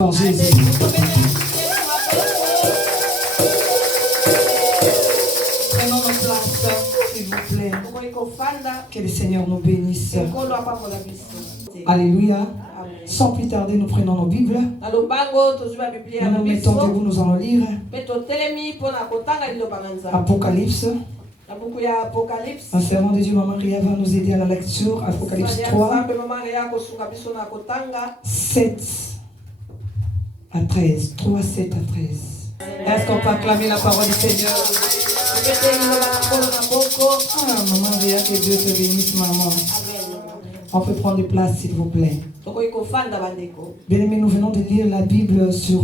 En Jésus. Prenons nos places, s'il vous plaît. Que le Seigneur nous bénisse. Alléluia. Sans plus tarder, nous prenons nos Bibles. Nous nous mettons debout, nous allons lire Apocalypse. Un servant de Dieu, Maman Ria, va nous aider à la lecture. Apocalypse 3, 7 à 13. 3, 7 à 13. Est-ce qu'on peut acclamer la parole du Seigneur? Maman Ria, que Dieu te bénisse, maman. On peut prendre place, s'il vous plaît. Bien-aimés, nous venons de lire la Bible sur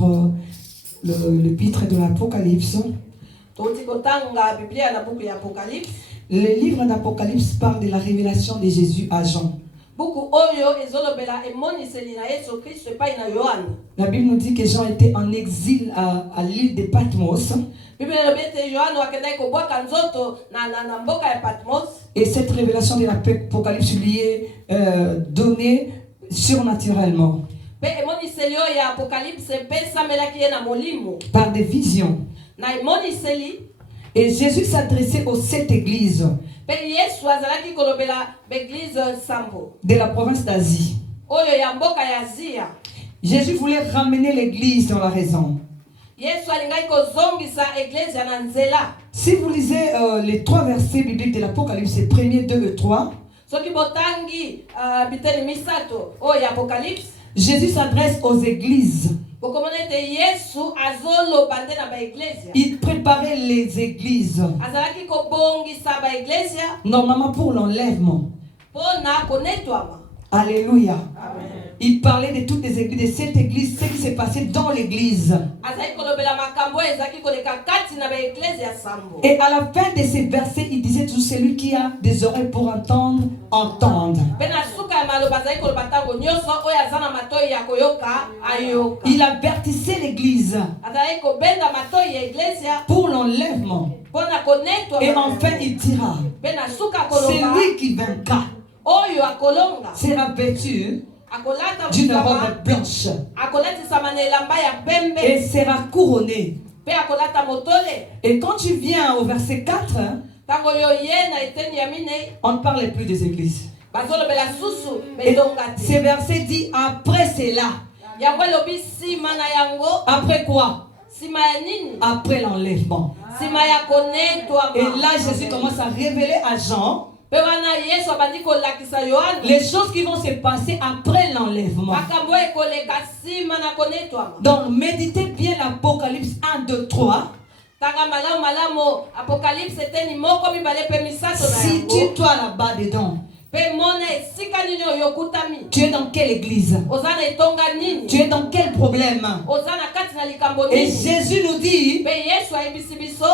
le titre de l'Apocalypse. Le livre d'Apocalypse parle de la révélation de Jésus à Jean. La Bible nous dit que Jean était en exil à l'île de Patmos. Et cette révélation de l'Apocalypse lui est donnée surnaturellement. Par des visions. Et Jésus s'adressait aux 7 églises de la province d'Asie. Jésus voulait ramener l'église dans la raison. Si vous lisez les 3 versets bibliques de l'Apocalypse, les premiers 2 et 3, Jésus s'adresse aux églises. Il préparait les églises normalement pour l'enlèvement. Alléluia. Amen. Il parlait de toutes les églises, de cette église, ce qui s'est passé dans l'église. Et à la fin de ces versets, il disait tout celui qui a des oreilles pour entendre, entende. Il avertissait l'église pour l'enlèvement. Et enfin il dira, celui qui vaincra sera vêtu d'une robe blanche et sera couronné. Et quand tu viens au verset 4, on ne parle plus des églises. Et ce verset dit après cela. Après quoi? Après l'enlèvement. Et là Jésus commence à révéler à Jean les choses qui vont se passer après l'enlèvement. Donc méditez bien l'Apocalypse 1, 2, 3. Situe-toi là-bas dedans. Tu es dans quelle église? Tu es dans quel problème? Et Jésus nous dit,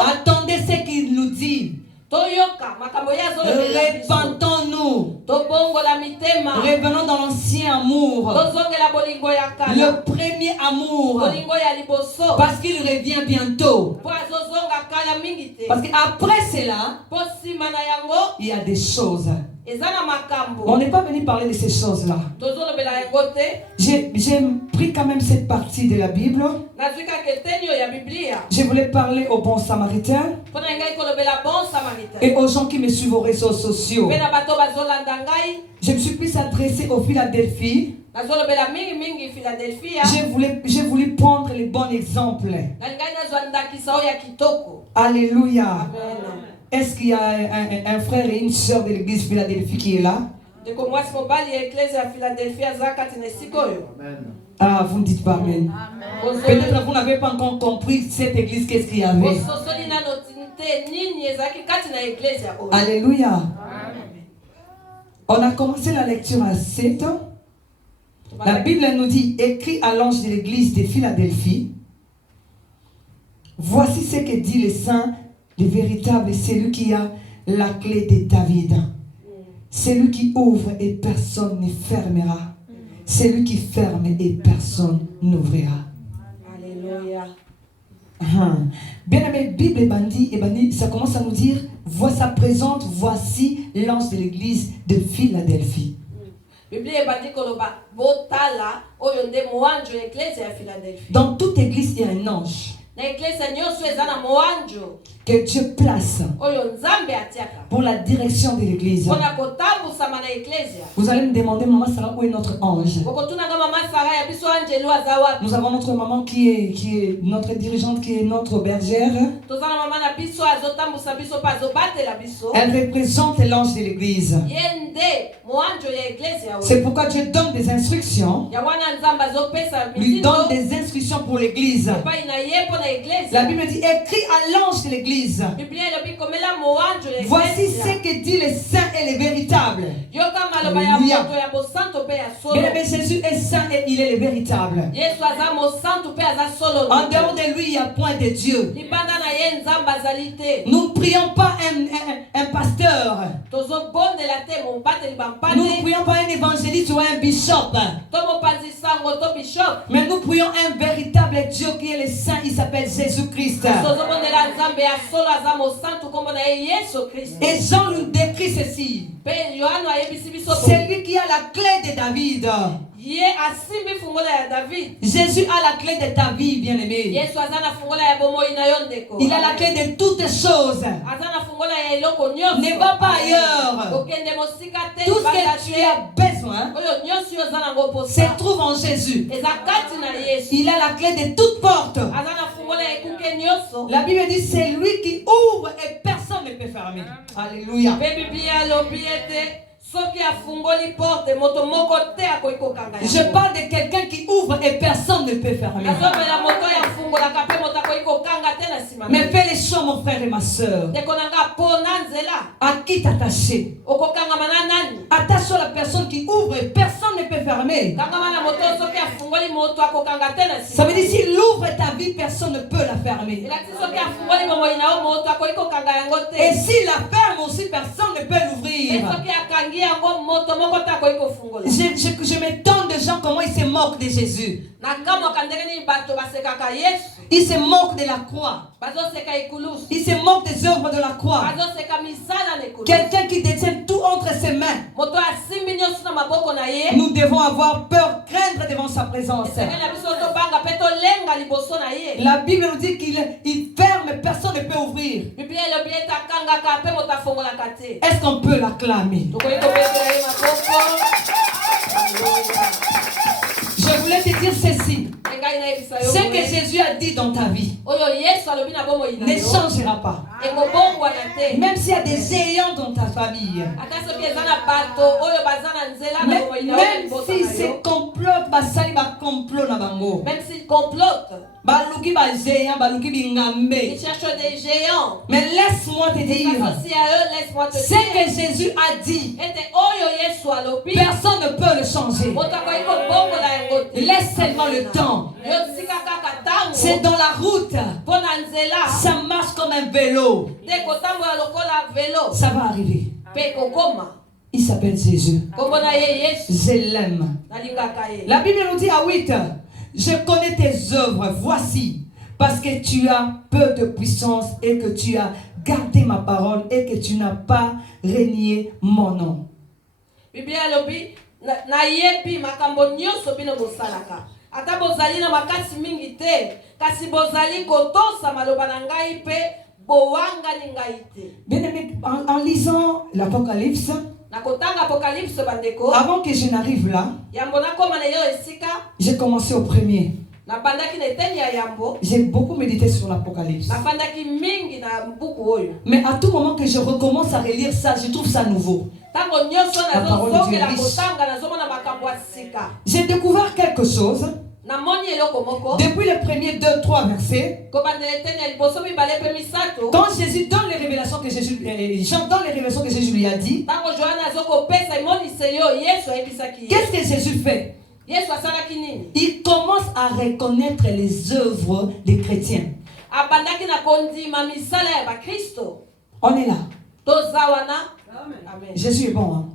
attendez ce qu'il nous dit. Repentons-nous. Revenons dans l'ancien amour. Le premier amour. Parce qu'il revient bientôt. Parce qu'après cela, il y a des choses. On n'est pas venu parler de ces choses-là. J'ai pris quand même cette partie de la Bible. Je voulais parler aux bons samaritains et aux gens qui me suivent aux réseaux sociaux. Je me suis plus adressé aux Philadelphie. J'ai voulu prendre les bons exemples. Alléluia. Amen. Est-ce qu'il y a un frère et une sœur de l'église Philadelphie qui est là? Ah, vous ne dites pas amen. Peut-être que vous n'avez pas encore compris cette église, qu'est-ce qu'il y avait. Alléluia. Amen. On a commencé la lecture à 7 ans. La Bible nous dit, écrit à l'ange de l'église de Philadelphie, voici ce que dit le Saint, le véritable, celui qui a la clé de David. Celui qui ouvre et personne ne fermera. Celui qui ferme et personne n'ouvrira. Alléluia. Bien aimé, Bible et bandit, ça commence à nous dire, voici présente, voici l'ange de l'église de Philadelphie. Dans toute église, il y a un ange que Dieu place pour la direction de l'église. Vous allez me demander, maman Sarah, où est notre ange? Nous avons notre maman qui est notre dirigeante, qui est notre bergère. Elle représente l'ange de l'église. C'est pourquoi Dieu donne des instructions. Lui donne des instructions pour l'église. La Bible dit, écris à l'ange de l'église. Voici ce que dit le saint et le véritable. Alléluia. Bien-aimé, Jésus est saint et il est le véritable. En dehors de lui, il n'y a point de Dieu. Nous ne prions pas un pasteur. Nous ne prions pas un évangéliste ou un bishop. Mais nous prions un véritable Dieu qui est le saint. Il s'appelle Jésus-Christ. Et Jean nous décrit ceci. C'est lui qui a la clé de David. Jésus a la clé de ta vie, bien-aimé. Il a la clé de toutes choses. Ne va pas ailleurs. Tout ce que tu as besoin se trouve en Jésus. Il a la clé de toutes portes. La Bible dit c'est lui qui ouvre et personne ne peut fermer. Alléluia. Je parle de quelqu'un qui ouvre et personne ne peut fermer. Mais fais les choses, mon frère et ma soeur. À qui t'attacher? Attache-toi à la personne qui ouvre et personne ne peut fermer. Ça veut dire s'il ouvre ta vie, personne ne peut la fermer. Et s'il la ferme aussi, personne ne peut l'ouvrir. Je m'étonne de gens comment ils se moquent de Jésus. Ils se moquent de la croix. Ils se moquent des œuvres de la croix. Quelqu'un qui détient tout entre ses mains. Nous devons avoir peur, craindre devant sa présence. La Bible nous dit qu'il ferme, personne ne peut ouvrir. Est-ce qu'on peut l'acclamer? Je voulais te dire ceci. Ce que Jésus a dit dans ta vie ne changera pas. Même s'il y a des géants dans ta famille, même si c'est complot, même s'ils complotent, ils cherchent des géants. Mais laisse-moi te dire, ce que Jésus a dit, personne ne peut le changer. Laisse seulement le temps. C'est dans la route. Ça marche comme un vélo. Ça va arriver. Il s'appelle Jésus. Je l'aime. La Bible nous dit à 8. Je connais tes œuvres. Voici. Parce que tu as peu de puissance et que tu as gardé ma parole et que tu n'as pas renié mon nom. Ata bozali na makasi mingi te kasi bozali kotosa maloba na ngai pe bowanga ni ngai te. Bien-aimé, en lisant l'Apocalypse, avant que je n'arrive là, j'ai commencé au premier. J'ai beaucoup médité sur l'Apocalypse. Mais à tout moment que je recommence à relire ça, je trouve ça nouveau. La parole de Dieu est riche. J'ai découvert quelque chose. Depuis les premiers 2-3 versets, quand Jésus donne les révélations que Jésus, Jean donne les révélations que Jésus lui a dit, qu'est-ce que Jésus fait? Il commence à reconnaître les œuvres des chrétiens. On est là. Jésus est bon.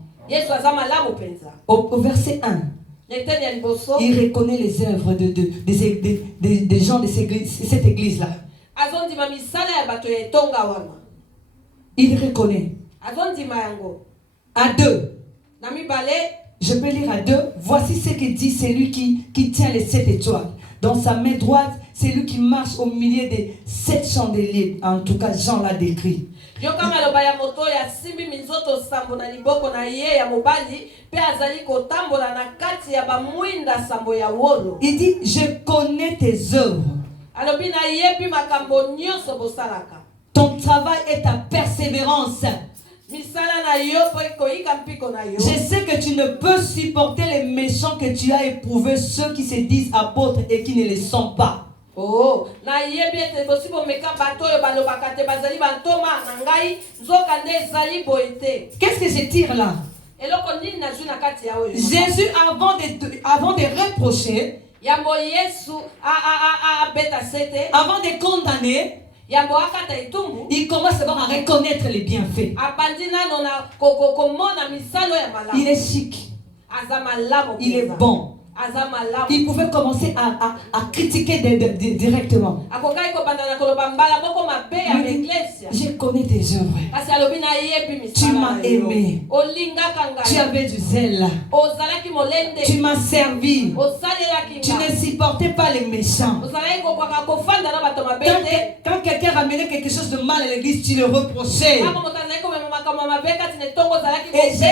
Au verset 1, il reconnaît les œuvres des gens de cette église-là. Il reconnaît. À 2, Je peux lire à 2. Voici ce que dit celui qui tient les 7 étoiles. Dans sa main droite, c'est lui qui marche au milieu des 7 chandeliers. En tout cas, Jean l'a décrit. Il dit, je connais tes œuvres. Ton travail et ta persévérance. Je sais que tu ne peux supporter les méchants que tu as éprouvés, ceux qui se disent apôtres et qui ne le sont pas. Oh, qu'est-ce que je tire là? Jésus, avant de reprocher, avant de condamner, il commence d'abord à reconnaître les bienfaits. Il est chic. Il est bon. Il pouvait commencer à critiquer directement. Je connais tes œuvres. Tu m'as aimé. Tu avais du zèle. Tu m'as servi. Tu ne supportais pas les méchants. Quand quelqu'un ramenait quelque chose de mal à l'église, tu le reprochais. Et je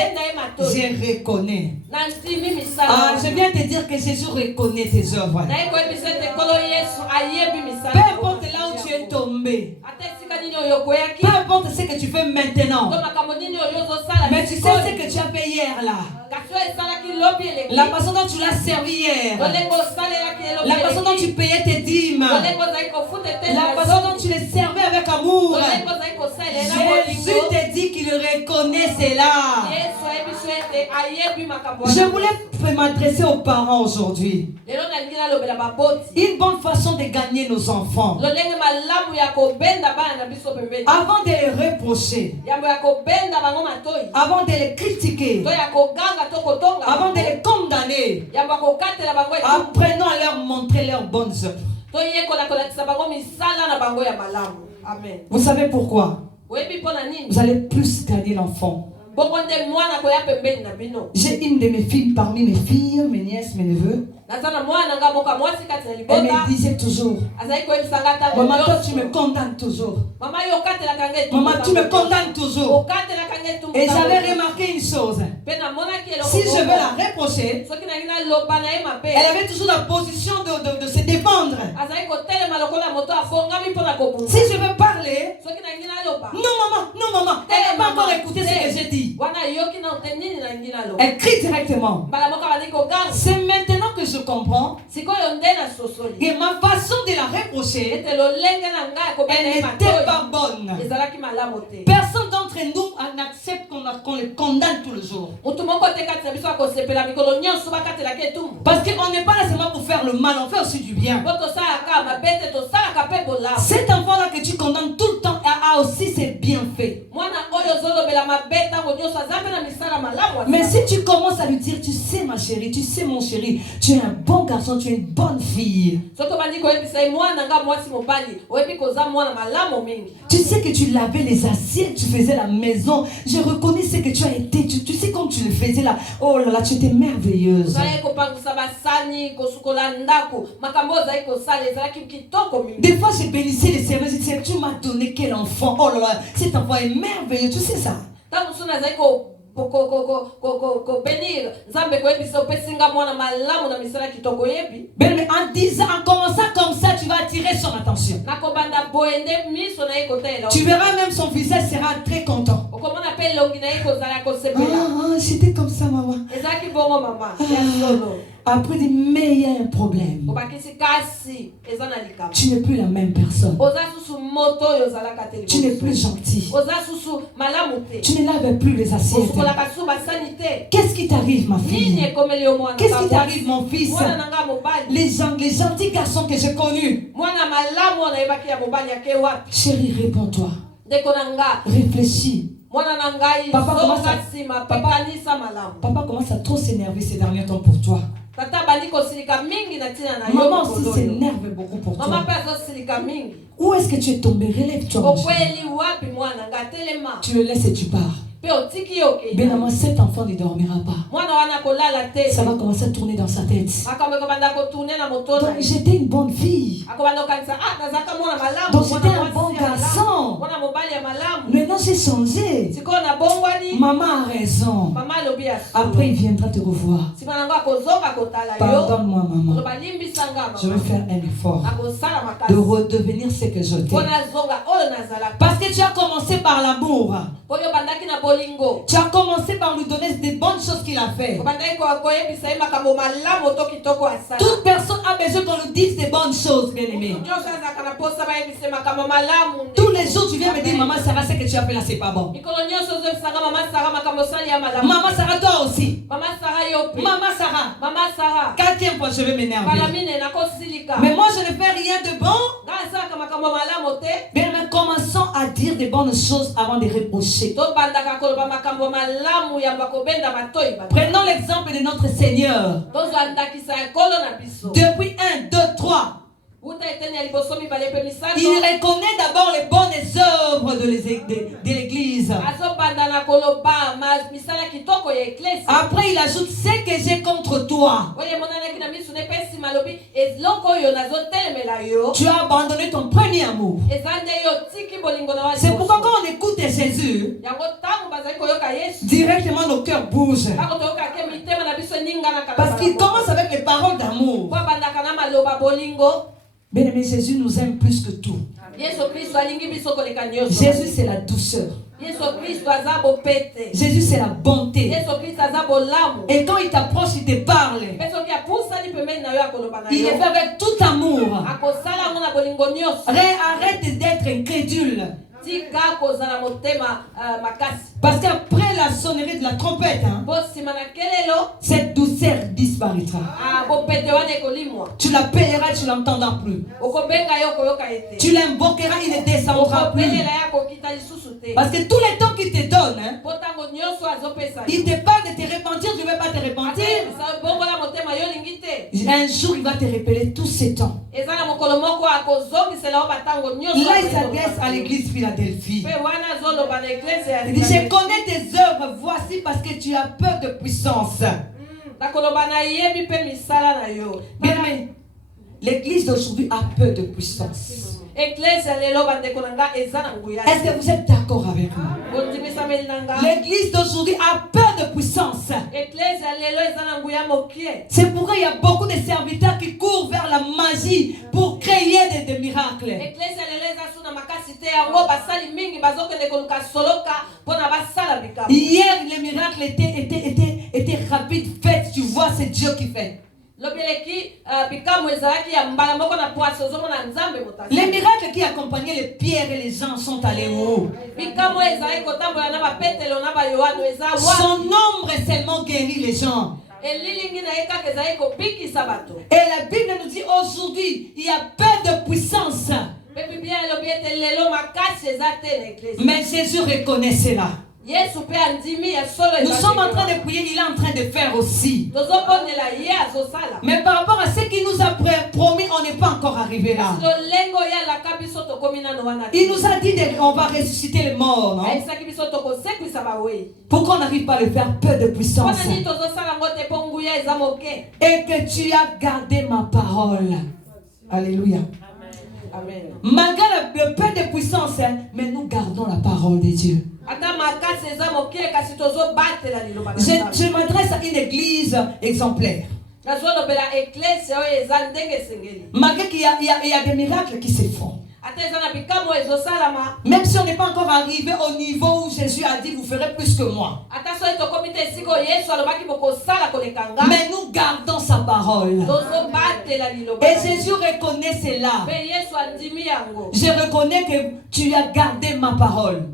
reconnais. Je viens de dire que Jésus reconnaît tes œuvres. Peu importe là où tu es tombé, peu importe ce que tu fais maintenant, mais tu sais ce que tu as fait hier là, la façon dont tu l'as servi hier, la façon dont tu payais tes dîmes, la façon dont tu les servais avec amour. Jésus te dit qu'il reconnaît cela. Je voulais m'adresser aux parents aujourd'hui. Une bonne façon de gagner nos enfants, avant de les reprocher, avant de les critiquer, avant de les condamner, apprenons à leur montrer leurs bonnes œuvres. Vous savez pourquoi? Vous allez plus gagner l'enfant. J'ai une de mes filles parmi mes filles, mes nièces, mes neveux. Elle me disait toujours, maman, toi tu me condamnes toujours. Maman, tu me condamnes toujours. Et j'avais remarqué une chose. Si je veux la reprocher, elle avait toujours la position de se défendre. Si je veux parler, non maman, elle n'a pas encore écouté ce que j'ai dit. Elle crie directement. C'est maintenant que je comprends que ma façon de la reprocher, elle n'était pas bonne. Personne d'entre nous n'accepte qu'on les condamne tout le jour. Parce qu'on n'est pas là seulement pour faire le mal, on fait aussi du bien. Cet enfant-là que tu condamnes tout le temps a aussi ses bienfaits. Mais si tu commences à lui dire, tu sais ma chérie, tu sais mon chéri, tu es un bon garçon, tu es une bonne fille. Tu sais que tu lavais les assiettes, tu faisais la maison. Je reconnais ce que tu as été. Tu sais comme tu le faisais là. Oh là là, tu étais merveilleuse. Des fois, je bénissais les services. Je disais, tu m'as donné quel enfant. Oh là là, cet enfant est merveilleux. Tu sais ça. Mais en commençant comme ça, tu vas attirer son attention. Tu verras même son visage sera très content. C'était comme ça, maman. Après, mais il y a un problème. Tu n'es plus la même personne. Tu n'es plus gentil. Tu ne laves plus les assiettes. Qu'est-ce qui t'arrive, ma fille? Qu'est-ce qui t'arrive, mon fils? Les gentils garçons que j'ai connus. Chérie, réponds-toi. Réfléchis. Papa commence à trop s'énerver ces derniers temps pour toi. Maman aussi s'énerve beaucoup pour toi. Où est-ce que tu es tombé? Relève-toi. Tu le laisses et tu pars. Bien avant, cet enfant ne dormira pas. Ça va commencer à tourner dans sa tête. Donc j'étais une bonne fille. Donc j'étais un bon garçon. Maintenant j'ai changé. Maman a raison. Après il viendra te revoir. Pardonne-moi maman. Je vais faire un effort de redevenir ce que je t'ai. Parce que tu as commencé par l'amour. Tu as commencé par lui donner des bonnes choses qu'il a fait. Toute personne a besoin qu'on lui dise des bonnes choses, bien aimé. Tous les jours tu viens me dire maman Sarah, ce que tu as fait là c'est pas bon. Maman Sarah, toi aussi. Maman Sarah. Quatrième fois je vais m'énerver. Mais moi je ne fais rien de bon. Mais commençons à dire des bonnes choses avant de reprocher. Prenons l'exemple de notre Seigneur. Depuis 1, 2, 3. Il reconnaît d'abord les bonnes œuvres de l'église. Après il ajoute ce que j'ai contre toi. Tu as abandonné ton premier amour. C'est pourquoi quand on écoute Jésus, directement nos cœurs bougent. Parce qu'il commence avec les paroles d'amour. Bien aimé, Jésus nous aime plus que tout. Jésus c'est la douceur. Jésus c'est la bonté. Et quand il t'approche, il te parle. Il est fait avec tout amour. Arrête d'être incrédule. Parce qu'après la sonnerie de la trompette, cette douceur disparaîtra. Tu l'appelleras, tu ne l'entendras plus. Tu l'invoqueras, il ne descendra plus. Parce que tous les temps qu'il te donne, il te parle de te repentir, je ne vais pas te repentir. Un jour, il va te rappeler tous ces temps. Là, il s'adresse à l'église Philadelphie. Il dit, je connais tes œuvres, voici parce que tu as peur de puissance. Bien, l'église d'aujourd'hui a peur de puissance. Est-ce que vous êtes d'accord avec moi? L'église d'aujourd'hui a peur de puissance. C'est pourquoi il y a beaucoup de serviteurs qui courent vers la magie pour créer des miracles. Hier, les miracles étaient rapides, faits. Tu vois, c'est Dieu qui fait. Les miracles qui accompagnaient les pierres et les gens sont allés où? Son ombre seulement guérit les gens. Et la Bible nous dit aujourd'hui, il y a peu de puissance. Mais Jésus reconnaît cela. Nous sommes en train de prier, il est en train de faire aussi. Mais par rapport à ce qu'il nous a promis, on n'est pas encore arrivé là. Il nous a dit qu'on va ressusciter les morts, non? Pourquoi on n'arrive pas à le faire? Peu de puissance. Et que tu as gardé ma parole. Alléluia. Amen. Malgré le peu de puissance, mais nous gardons la parole de Dieu. Je m'adresse à une église exemplaire. Malgré qu'il y a des miracles qui se font. Même si on n'est pas encore arrivé au niveau où Jésus a dit vous ferez plus que moi. Mais nous gardons sa parole. Et Jésus reconnaît cela. Je reconnais que tu as gardé ma parole.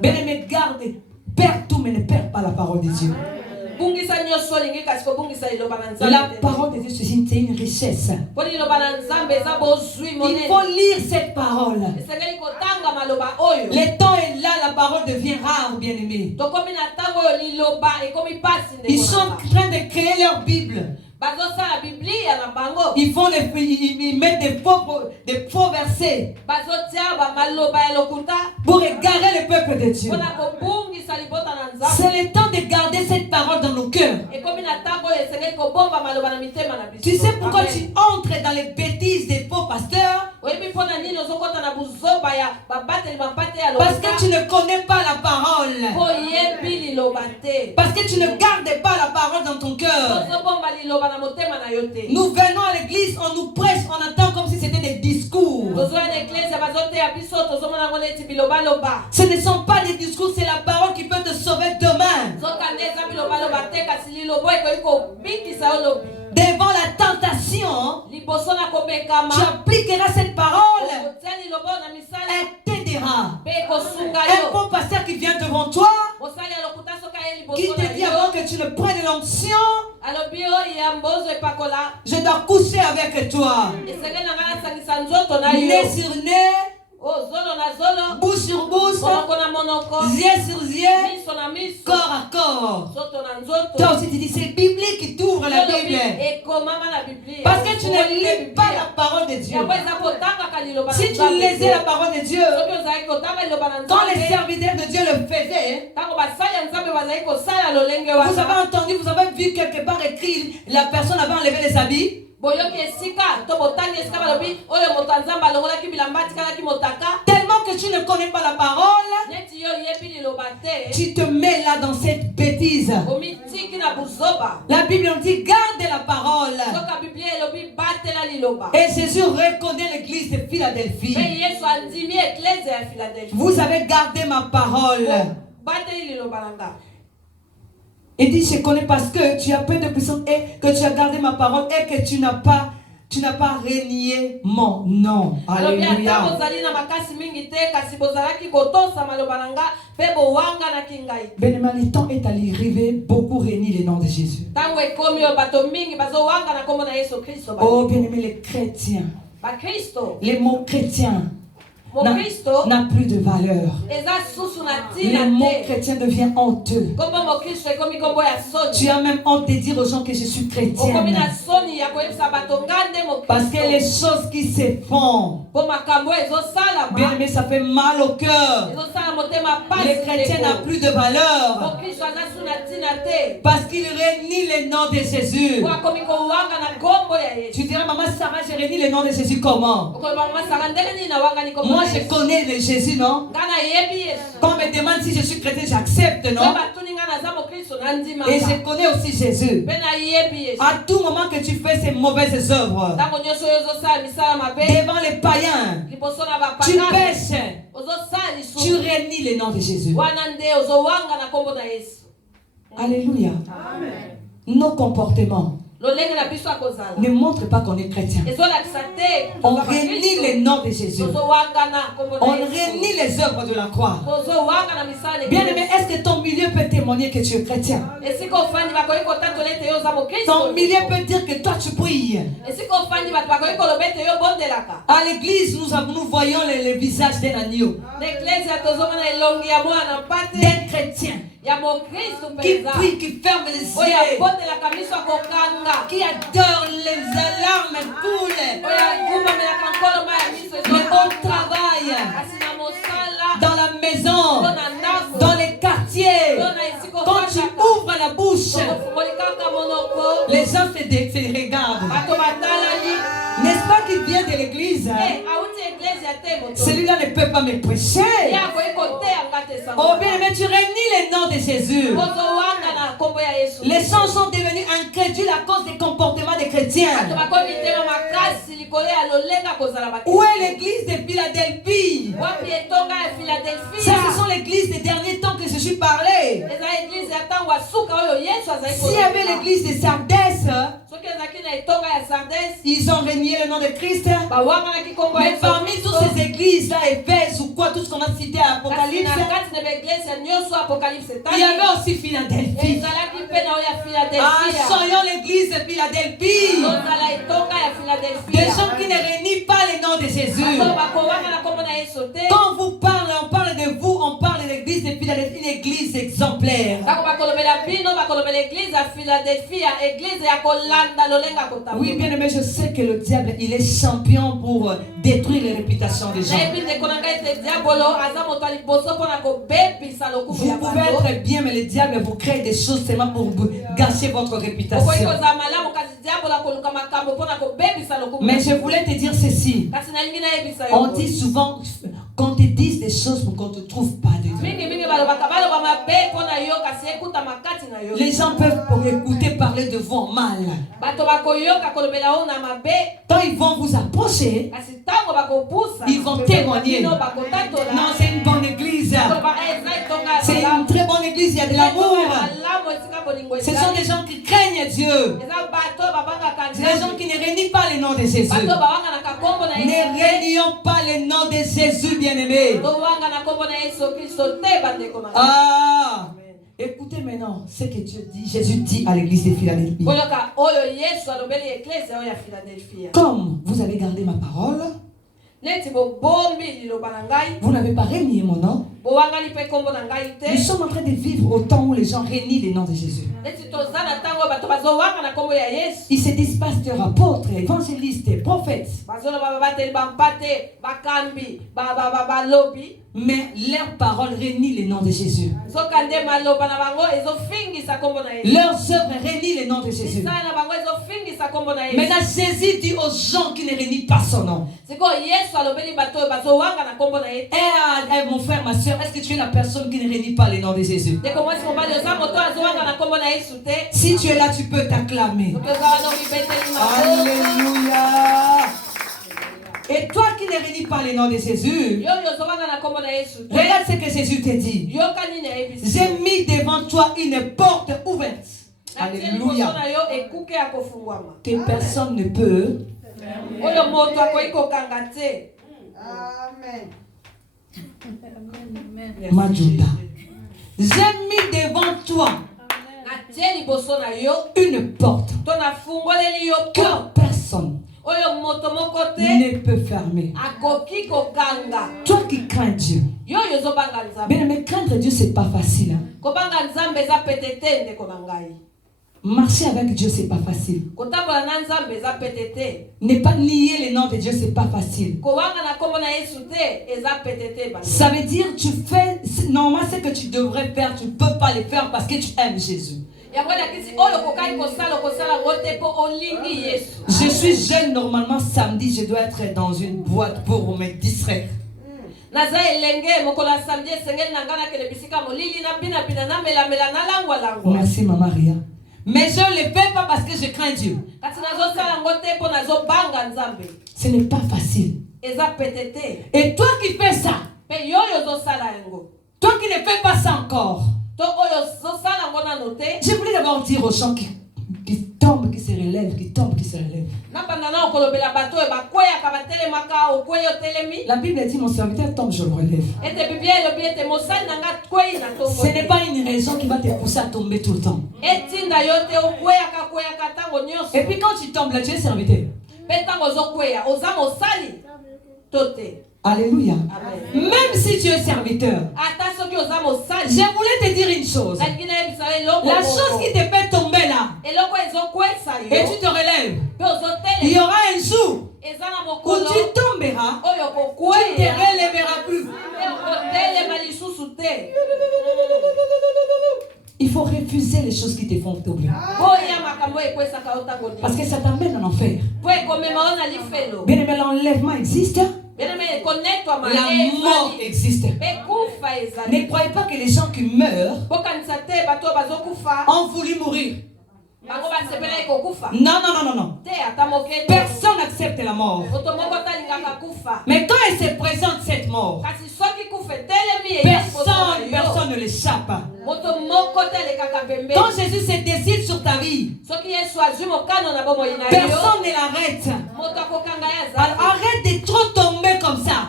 Bien-aimé, garde, perds tout mais ne perds pas la parole de Dieu. La parole de Dieu, c'est une richesse. Il faut lire cette parole. Le temps est là, la parole devient rare, bien-aimé. Ils sont en train de créer leur Bible. Ils mettent des faux versets pour égarer le peuple de Dieu. C'est le temps de garder cette parole dans nos cœurs. Tu sais pourquoi tu entres dans les bêtises des faux pasteurs? Parce que tu ne connais pas la parole. Parce que tu ne gardes pas la parole dans ton cœur. Nous venons à l'église, on nous prêche, on attend comme si c'était des discours. Ce ne sont pas des discours, c'est la parole qui peut te sauver demain. Devant la tentation, tu appliqueras cette parole. Elle t'aidera. Un bon pasteur qui vient devant toi, qui te dit avant que tu ne prennes l'onction, je dois coucher avec toi. Nez sur nez, bouche sur bouche, yeux sur yeux, corps à corps. Toi aussi tu dis c'est biblique qui t'ouvre la Bible. Parce que tu ne lis pas la parole de Dieu. Si tu lisais la parole de Dieu, quand les serviteurs de Dieu le faisaient, vous avez entendu, vous avez vu quelque part écrit, la personne avait enlevé les habits. Tellement que tu ne connais pas la parole, tu te mets là dans cette bêtise. La Bible nous dit garde la parole. Et Jésus reconnaît l'église de Philadelphie. Vous avez gardé ma parole. Il dit je connais parce que tu as peu de puissance et que tu as gardé ma parole et que tu n'as pas renié mon nom. Alléluia. Bénémoine, le temps est arrivé, beaucoup renient le nom de Jésus. Oh bien-aimé, les chrétiens, les mots chrétiens n'a plus de valeur. Le mot chrétien devient honteux. Tu as même honte de dire aux gens que je suis chrétien. Parce que les choses qui se font, bien aimé, ça fait mal au cœur. Le chrétien n'a plus de valeur. Parce qu'il renie le nom de Jésus. Tu diras, maman Sarah, je renie le nom de Jésus comment? Moi, je connais le Jésus, non? Quand on me demande si je suis chrétien, j'accepte, non? Et je connais aussi Jésus. À tout moment que tu fais ces mauvaises œuvres, devant les païens, tu pêches, tu renies le nom de Jésus. Alléluia. Nos comportements ne montre pas qu'on est chrétien. On renie le nom de Jésus. On renie les œuvres de la croix. Bien aimé, est-ce que ton milieu peut témoigner que tu es chrétien? Ton milieu peut dire que toi tu pries. À l'église, nous voyons le visage d'un agneau, d'un chrétien qui prie, qui ferme les yeux, qui adore les alarmes coulent. Mais au travail, dans la maison, dans les quartiers, quand tu ouvres la bouche, les gens se regardent. N'est-ce pas qu'il vient de l'église? Celui-là ne peut pas me prêcher. Oh bien, mais tu renies le nom de Jésus. Les gens sont devenus incrédules à cause des comportements des chrétiens. Où est l'église de Philadelphie? Ça, ce sont l'église des derniers temps que Jésus parlait. S'il y avait l'église de Sardès, ils ont renié le nom de Christ. Mais parmi toutes ces églises-là, Éphèse ou quoi, tout ce qu'on a cité à Apocalypse, il y avait aussi Philadelphie. Soyons l'église de Philadelphie. Des gens qui ne renient pas le nom de Jésus. Quand on vous parle, on parle de vous, on parle de l'église de Philadelphie, une église exemplaire. l'église à Philadelphie, église à Kolanda lolenga kota. Oui, bien aimé, je sais que le diable, il est champion pour détruire les réputations des gens. Vous pouvez être bien, mais le diable vous crée des choses seulement pour gâcher votre réputation. Mais je voulais te dire ceci. On dit souvent qu'on te dise des choses pour qu'on ne te trouve pas de Dieu. Les gens peuvent écouter parler de vous en mal. Quand ils vont vous approcher, ils vont témoigner. Non, c'est une bonne église. C'est une très bonne église, il y a de l'amour. Ce sont des gens qui craignent Dieu. C'est des gens qui ne renient pas le nom de Jésus. Ne renions pas le nom de Jésus, bien-aimé. Ah, écoutez maintenant ce que Dieu dit. Jésus dit à l'église de Philadelphie. Comme vous avez gardé ma parole, vous n'avez pas renié mon nom. Nous sommes en train de vivre au temps où les gens renient le nom de Jésus. Ils se disent pasteur, apôtre, évangéliste, prophète. Mais leur parole renie le nom de Jésus. Leurs œuvres renient le nom de Jésus. Maintenant, Jésus dit aux gens qui ne renient pas son nom. Mon frère, ma soeur, est-ce que tu es la personne qui ne renie pas le nom de Jésus? Si tu es là, tu peux t'acclamer. Alléluia. Et toi qui ne renie pas le nom de Jésus, regarde ce que Jésus te dit. J'ai mis devant toi une porte ouverte. Alléluia. Que personne ne peut. Amen. Majuda. J'ai mis devant toi une porte que personne ne peut fermer. Toi qui crains Dieu. Mais craindre Dieu, c'est pas facile. Marcher avec Dieu, c'est pas facile. Ne pas nier le nom de Dieu, c'est pas facile. Ça veut dire tu fais normalement ce que tu devrais faire, tu peux pas le faire parce que tu aimes Jésus. Je suis jeune, normalement samedi je dois être dans une boîte pour me distraire. Merci Maman Maria. Mais je ne le fais pas parce que je crains Dieu. Ce n'est pas facile. Et toi qui fais ça, toi qui ne fais pas ça encore, je voulais d'abord dire aux gens qui tombent, qui se relèvent, qui tombent, qui se relèvent. La Bible dit mon serviteur tombe, je le relève. Ce n'est pas une raison qui va te pousser à tomber tout le temps. Et puis quand tu tombes là, tu es serviteur. Alléluia. Amen. Même si tu es serviteur, je voulais te dire une chose. La chose qui te fait tomber là, et tu te relèves, il y aura un jour où tu tomberas, tu ne te relèveras plus. Il faut refuser les choses qui te font tomber. Parce que ça t'amène en enfer. Bien aimé, l'enlèvement existe. La mort existe. Ne croyez pas que les gens qui meurent ont voulu mourir. Non. Personne n'accepte la mort. Mais quand elle se présente cette mort, personne ne l'échappe. Quand Jésus se décide sur ta vie, personne ne l'arrête. Alors arrête de trop tomber comme ça.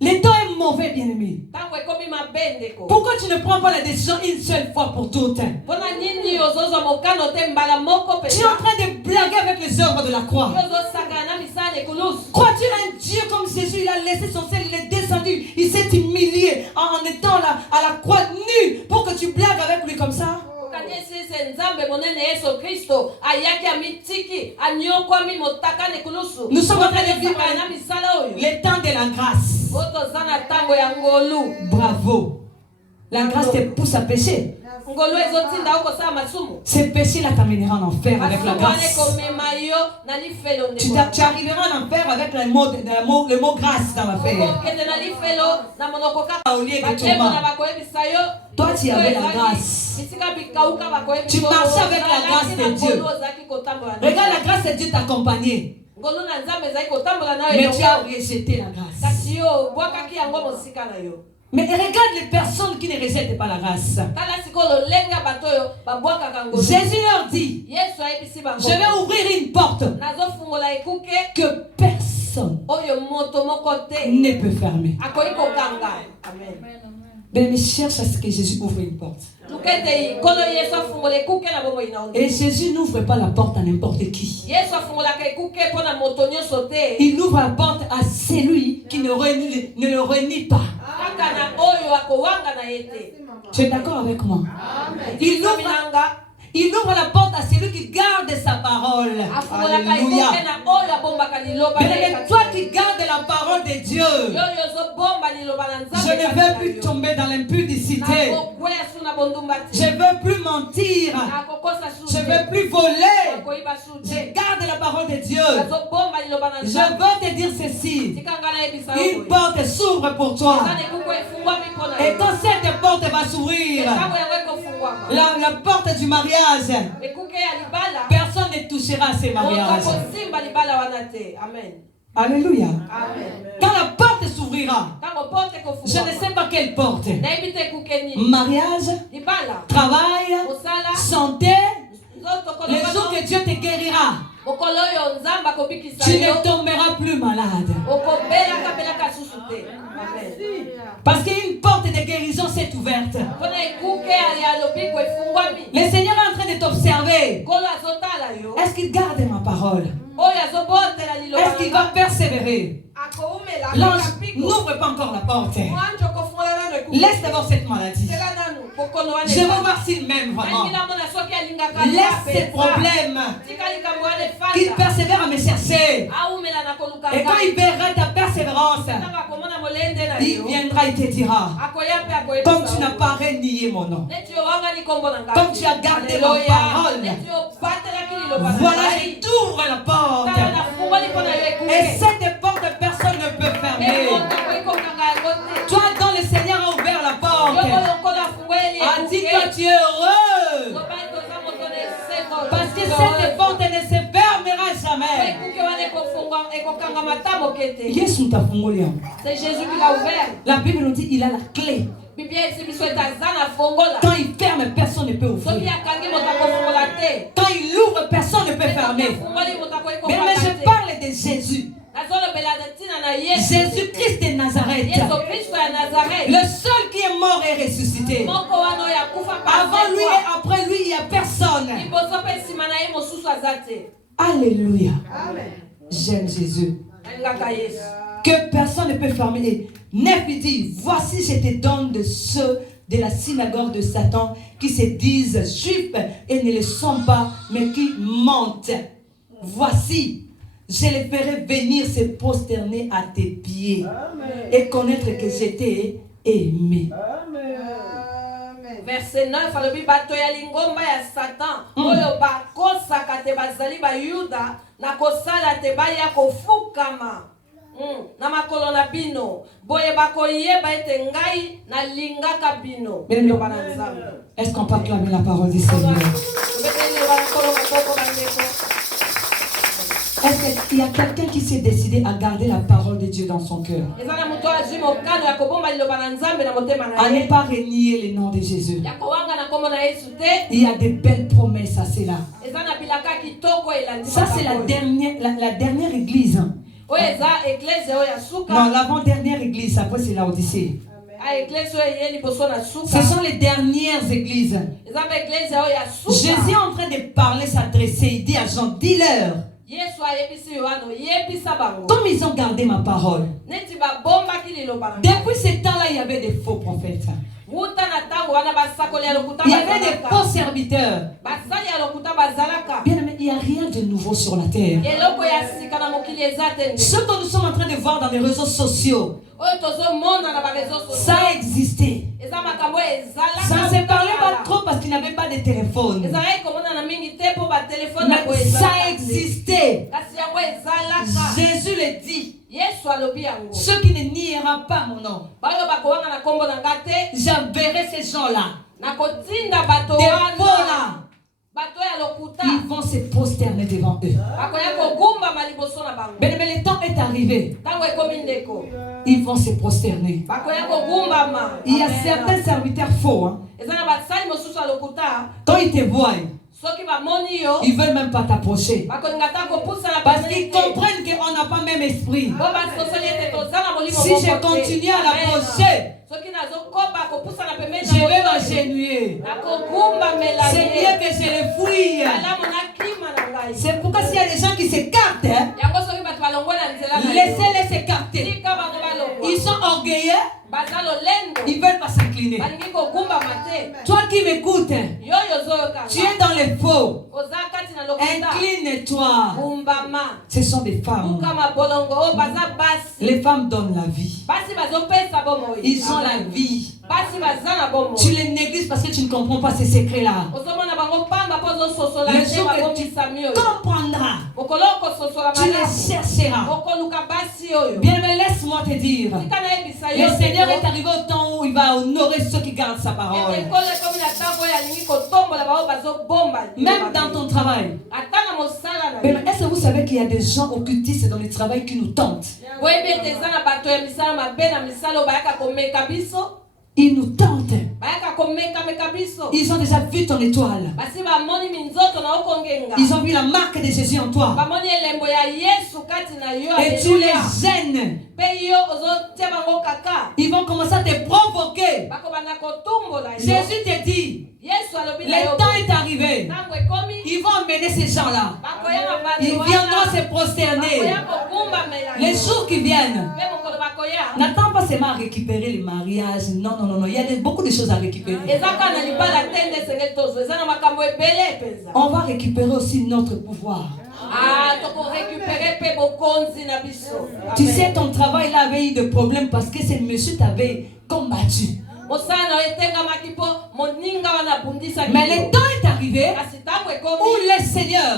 Le temps est mauvais, bien-aimé. Pourquoi tu ne prends pas la décision une seule fois pour toutes? Tu es en train de blaguer avec les œuvres de la croix. Crois-tu à un Dieu comme Jésus? Il a laissé son ciel, il est descendu, il s'est humilié en étant là à la croix nue pour que tu tu blagues avec lui comme ça? Nous sommes en train de vivre les temps de la grâce. Bravo. La grâce te pousse à pécher. Ces péchés-là t'amèneront en enfer avec la grâce. Tu arriveras en enfer avec le mot grâce dans l'affaire. Toi, tu avais la grâce. Tu marchais avec la grâce de Dieu. Regarde, la grâce de Dieu t'accompagnait. Mais tu as rejeté la grâce. Mais regarde les personnes qui ne rejettent pas la grâce. Jésus leur dit, je vais ouvrir une porte que personne ne peut fermer. Mais je cherche à ce que Jésus ouvre une porte. Et Jésus n'ouvre pas la porte à n'importe qui. Il ouvre la porte à celui qui ne le renie pas. Tu es d'accord avec moi? Il ouvre la porte à celui qui garde sa parole. Alléluia. Bien, toi qui gardes la parole de Dieu, je ne veux plus tomber dans l'impudicité. Je ne veux plus mentir. Je ne veux plus voler. Je garde la parole de Dieu. Je veux te dire ceci. Une porte s'ouvre pour toi. Et quand cette porte va s'ouvrir, la porte du mariage, personne ne touchera à ces mariages. Alléluia. Quand la porte s'ouvrira, je ne sais pas quelle porte. Mariage, travail, santé, les jours que Dieu te guérira, tu ne tomberas plus malade. Parce qu'une porte de guérison s'est ouverte. Le Seigneur est en train de t'observer. Est-ce qu'il garde ma parole? Est-ce qu'il va persévérer? L'ange n'ouvre pas encore la porte. Laisse d'abord cette maladie. Je veux voir s'il m'aime vraiment. Laisse ces problèmes. Qu'il persévère à me chercher. Et quand il verra ta persévérance, il viendra et te dira, comme tu n'as pas renié mon nom, comme tu as gardé ma parole, voilà, je t'ouvre la porte. Et cette porte, personne ne peut fermer. Toi, dont le Seigneur a ouvert la porte, a dit que tu es heureux. Parce que cette porte ne se fermera jamais. C'est Jésus qui l'a ouvert. La Bible nous dit qu'il a la clé. Quand il ferme, personne ne peut ouvrir. Quand il ouvre, personne ne peut fermer. Mais je parle de Jésus. Jésus-Christ de Nazareth. Le seul qui est mort et ressuscité. Avant lui et après lui, il n'y a personne. Alléluia. J'aime Jésus. Que personne ne peut fermer. 9, il dit, voici je te donne de ceux de la synagogue de Satan qui se disent juifs et ne le sont pas, mais qui mentent. Voici, je les ferai venir se prosterner à tes pieds. Amen. Et connaître que j'étais aimé. Amen. Verset 9, alobi bato ya lingomba ya Satan oyo bakosaka te bazali ba Yuda na kosala te baya kofukama na makolo na bino boye bakoyeba ete ngai na lingaka bino. Est-ce qu'on peut acclamer la parole du Seigneur? Est-ce qu'il y a quelqu'un qui s'est décidé à garder la parole de Dieu dans son cœur? À ne pas renier le nom de Jésus. Il y a de belles promesses à cela. Ça, c'est la dernière église. Non, l'avant-dernière église, après c'est l'Odyssée. Ce sont les dernières églises. Jésus est en train de parler, s'adresser. Il dit à Jean, dis-leur. Comme ils ont gardé ma parole. Depuis ce temps-là, il y avait des faux prophètes. Il y avait des faux serviteurs. Bien aimé, il n'y a rien de nouveau sur la terre. Ce que nous sommes en train de voir dans les réseaux sociaux, ça a existé. Ça ne se parlait pas trop parce qu'il n'y avait pas de téléphone. Mais ça a existé. Jésus le dit. Ceux qui ne niera pas mon nom, j'enverrai ces gens-là. Ils vont se prosterner devant eux. Mais le temps est arrivé. Ils vont se prosterner. Il y a certains serviteurs faux. Hein. Quand ils te voient, ils ne veulent même pas t'approcher. Parce qu'ils comprennent qu'on n'a pas le même esprit. Si je continue à l'approcher, je vais m'agenouiller. C'est mieux que je le fouille. C'est pourquoi s'il y a des gens qui s'écartent, hein, laissez-les s'écarter. Ils sont orgueilleux. Ils ne veulent pas s'incliner. Toi qui m'écoutes, tu es dans les faux. Incline-toi. Ce sont des femmes. Les femmes donnent la vie. Ils ont la vie. Tu les négliges parce que tu ne comprends pas ces secrets-là. Le jour que tu comprendras, tu les chercheras. Bien, mais laisse-moi te dire, le Seigneur est arrivé au temps où il va honorer ceux qui gardent sa parole. Même dans ton travail. Est-ce que vous savez qu'il y a des gens occultistes dans le travail qui nous tentent? Ils nous tentent. Ils ont déjà vu ton étoile. Ils ont vu la marque de Jésus en toi. Et tu les gênes. Ils vont commencer à te provoquer. Jésus te dit, le temps est arrivé. Ils vont emmener ces gens-là. Ils viendront se prosterner. Les jours qui viennent. N'attends pas seulement à récupérer le mariage. Non, non, non, non. Il y a beaucoup de choses à récupérer. On va récupérer aussi notre pouvoir. Tu sais, ton travail là avait eu des problèmes parce que ce monsieur t'avait combattu. Mais le temps est arrivé où le Seigneur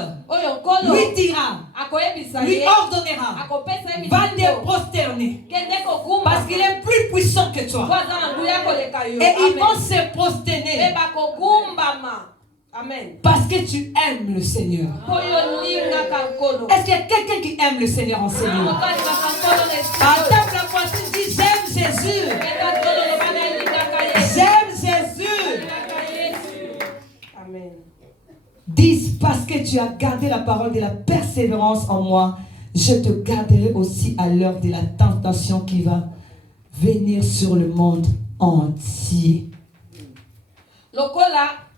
lui dira, lui ordonnera, va te prosterner parce qu'il est plus puissant que toi. Et ils vont se prosterner. Amen. Parce que tu aimes le Seigneur. Est-ce qu'il y a quelqu'un qui aime le Seigneur en Seigneur? Tape la poitrine, dis j'aime Jésus. J'aime Jésus. Amen. Dis parce que tu as gardé la parole de la persévérance en moi, je te garderai aussi à l'heure de la tentation qui va venir sur le monde entier.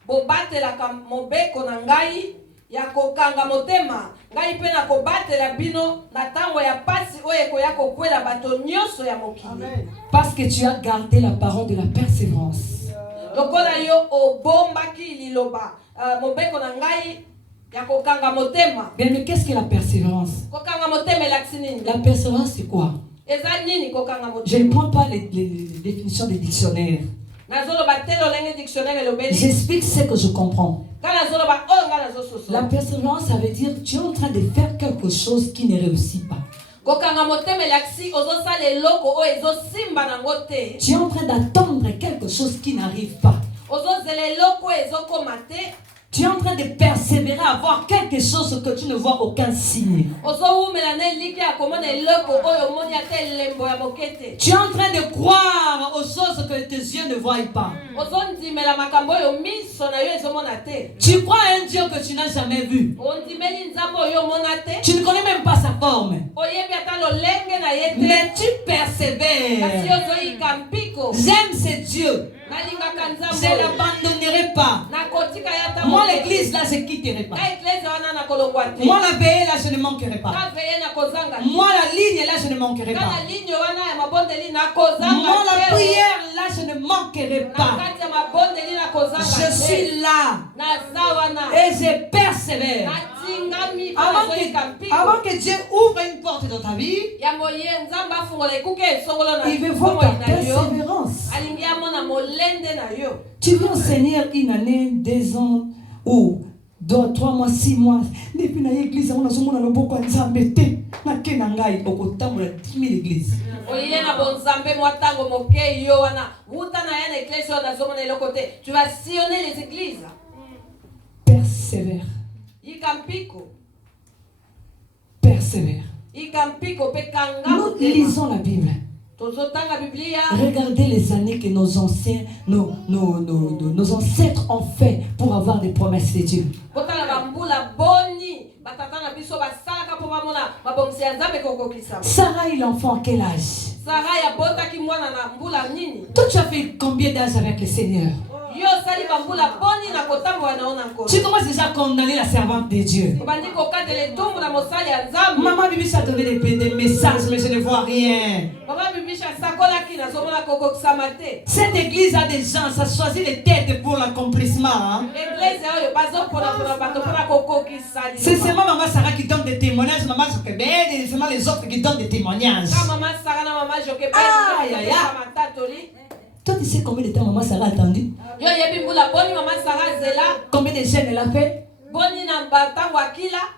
Bobatelaka mobeko na ngai ya kokanga motema ngai pe na kobatela bino na tango ya pasi oyo koya kokwela bato nyonso ya mokili. Parce que tu as gardé la parole de la persévérance. Lokola yo obombaki liloba mobeko na ngai ya kokanga motema. Bien, mais qu'est-ce que la persévérance? Kokanga motema elaksini. La persévérance c'est quoi? Eza nini kokanga motema? Je ne prends pas les définitions des dictionnaires. J'explique ce que je comprends. La persévérance, ça veut dire que tu es en train de faire quelque chose qui ne réussit pas. Tu es en train d'attendre quelque chose qui n'arrive pas. Tu es en train de persévérer à voir quelque chose que tu ne vois aucun signe. Tu es en train de croire aux choses que tes yeux ne voient pas. Tu crois à un Dieu que tu n'as jamais vu. Tu ne connais même pas sa forme. Mais tu persévères. J'aime ce Dieu. Je ne l'abandonnerai pas. Moi, l'église là, je ne quitterai pas. Moi, la veille là, je ne manquerai pas. Moi, la ligne là, je ne manquerai pas. Moi, la prière là, je ne manquerai pas. Je suis là. Et je persévère. Avant que Dieu ouvre une porte dans ta vie, il veut voir ta persévérance. Tu viens au Seigneur une année, 2 ans, ou 2, 3 mois, 6 mois. Depuis l'église, on a souvent le beaucoup de zambété. Na kenangai okotambola 10 000 églises. Tu vas sillonner les églises. Persévère. Persévère. Nous lisons la Bible. Regardez les années que nos anciens, nos ancêtres ont fait pour avoir des promesses de Dieu. Sarah, il enfant à quel âge? Toi, tu as fait combien d'âge avec le Seigneur? Tu commences déjà à condamner la servante de Dieu. Maman Bibi a donné des messages, mais je ne vois rien. Cette église a des gens, ça choisit les têtes pour l'accomplissement. Hein? C'est seulement Maman Sarah qui donne des témoignages, Maman Jochebed, et seulement les autres qui donnent des témoignages. Aïe, aïe, aïe. Toi, tu sais combien de temps Maman Sarah a attendu? Combien de jeunes elle a fait?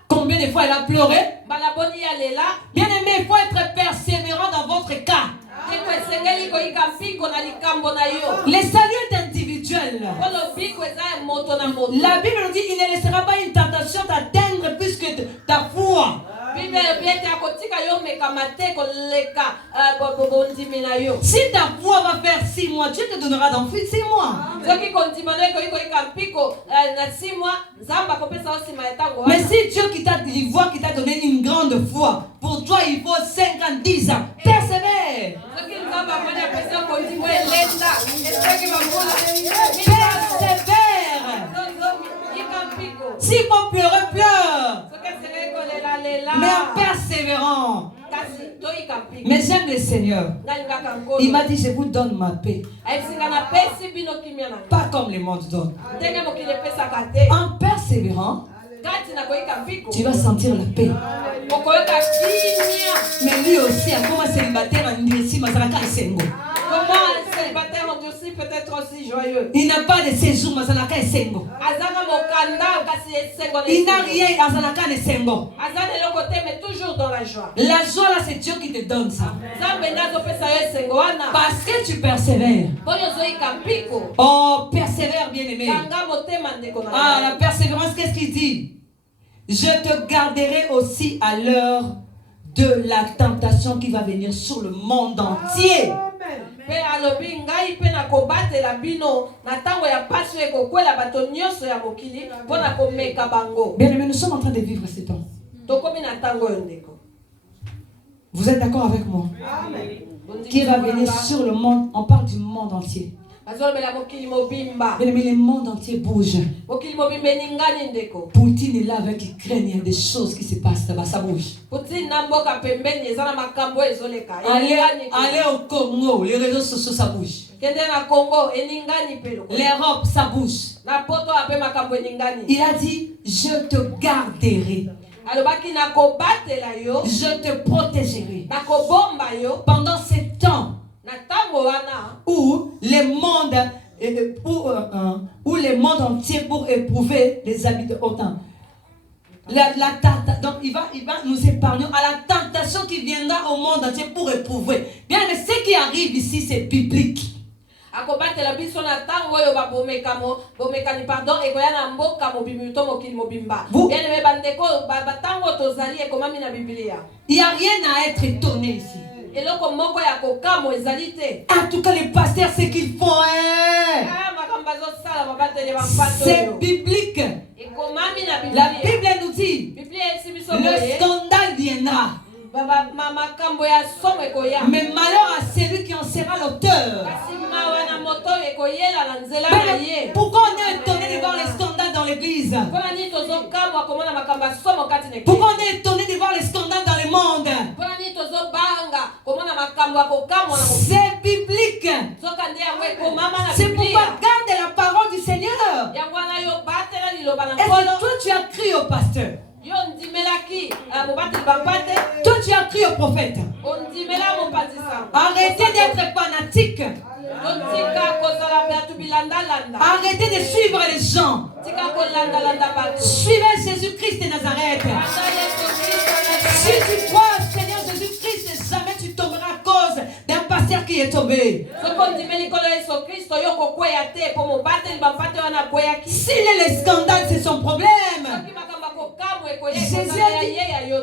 Combien de fois elle a pleuré? Bien aimé, il faut être persévérant dans votre cas. Le salut est individuel. La Bible nous dit il ne laissera pas une tentation t'atteindre plus que ta foi. Si ta foi va faire 6 mois, Dieu te donnera dans 6 mois. Mais si Dieu qui t'a donné une grande foi, pour toi il faut 5 ans, 10 ans, persévère. Persévère. S'il faut pleurer, pleure. Mais en persévérant. Mais j'aime le Seigneur. Il m'a dit, je vous donne ma paix. Pas comme le monde donne. En persévérant, tu vas sentir la paix. Mais lui aussi, comment célibataire en Indéci, Mazaraka et Sengo. Comment un célibataire endurci peut être aussi joyeux? Il n'a pas de séjour, Mazaraka et Sengo. Il n'a rien, Mazaraka et Sengo. Mais toujours dans la joie. La joie là, c'est Dieu qui te donne ça. Parce que tu persévères. Oh, persévère, bien-aimé. Ah, la persévérance, qu'est-ce qu'il dit? Je te garderai aussi à l'heure de la tentation qui va venir sur le monde entier. Bien aimé, nous sommes en train de vivre ces temps. Vous êtes d'accord avec moi? Qui va venir sur le monde? On parle du monde entier. Mais le monde entier bouge. Poutine est là avec Ukraine, il y a des choses qui se passent là-bas, ça bouge. Allez au Congo, les réseaux sociaux, ça bouge. L'Europe, ça bouge. Il a dit, je te garderai. Je te protégerai. Pendant ces temps où le monde entier pour éprouver les habitants autant. Donc il va nous épargner à la tentation qui viendra au monde entier pour éprouver. Bien, mais ce qui arrive ici, c'est biblique. Il n'y a rien à être étonné ici. En tout cas, les pasteurs, ce qu'ils font, c'est biblique. La Bible nous dit, Mais malheur à celui qui en sera l'auteur. Pourquoi on est étonné de voir les scandales dans l'église? Pourquoi on est étonné de voir les scandales dans le monde? C'est biblique. C'est pourquoi garde la parole du Seigneur. Est-ce que toi tu as cru au pasteur? Toi tu as cru au prophète. Arrêtez d'être fanatique. Arrêtez de suivre les gens. Suivez Jésus-Christ de Nazareth. Si tu crois au Seigneur Jésus-Christ, jamais tu tomberas à cause d'un pasteur qui est tombé. S'il est le scandale, c'est son problème.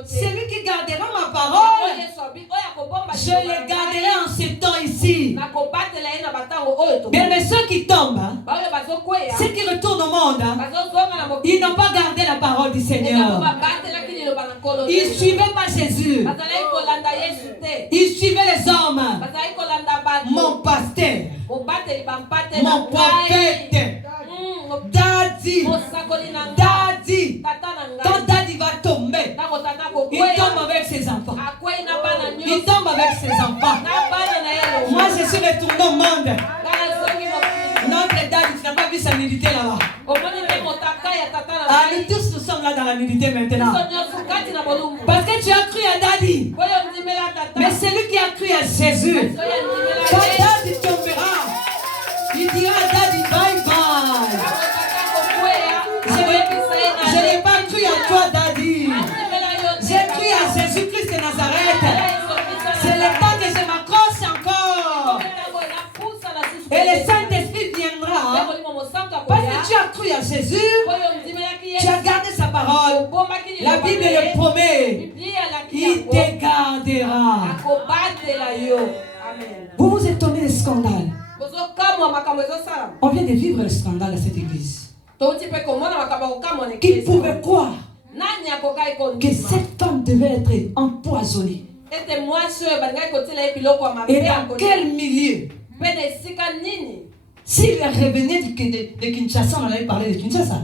C'est lui qui gardera ma parole. Je le garderai en ce temps ici. Bien, mais ceux qui tombent, ceux qui retournent au monde, ils n'ont pas gardé la parole du Seigneur. Ils ne suivaient pas Jésus. Ils suivaient les hommes. Mon pasteur, mon prophète, Daddy, Daddy. Quand Daddy va tomber, il tombe avec ses enfants. Il tombe avec ses enfants. Moi, je suis retourné au monde. Notre Daddy, tu n'as pas vu sa nudité là-bas. Ah, nous tous, nous sommes là dans la nudité maintenant. Parce que tu as cru à Daddy. Mais celui qui a cru à Jésus, quand Daddy tombera, il dira à Daddy bye bye. Je n'ai pas cru à toi, Daddy. J'ai cru à Jésus-Christ de Nazareth. C'est le temps que je m'accroche encore. Et le Saint-Esprit viendra. Parce que tu as cru à Jésus, tu as gardé sa parole. La Bible le promet. Il te gardera. Vous vous étonnez des scandales. On vient de vivre le scandale à cette église. Qui pouvait croire que cette femme devait être empoisonnée? Et dans quel milieu? S'il revenait de Kinshasa, on avait parlé de Kinshasa.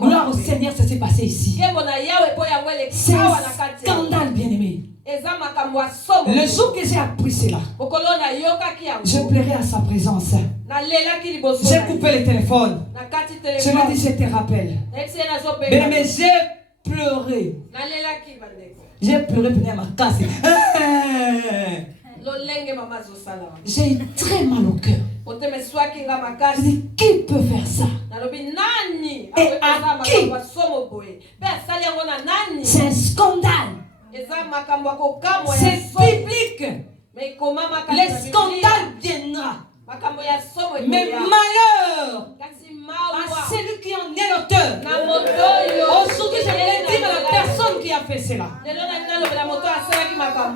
Gloire au Seigneur, ça s'est passé ici. C'est un scandale, bien-aimé. Le jour que j'ai appris cela, je pleurais à sa présence. J'ai coupé le téléphone. Je me dis, je te rappelle. Mais j'ai pleuré. J'ai pleuré pour ma casse. J'ai eu très mal au cœur. Je dis, qui peut faire ça? Et à qui? C'est un scandale. C'est biblique. Les scandales viendra. Mais malheur à celui qui en est l'auteur. Aujourd'hui, je voulais dire à la personne qui a fait cela.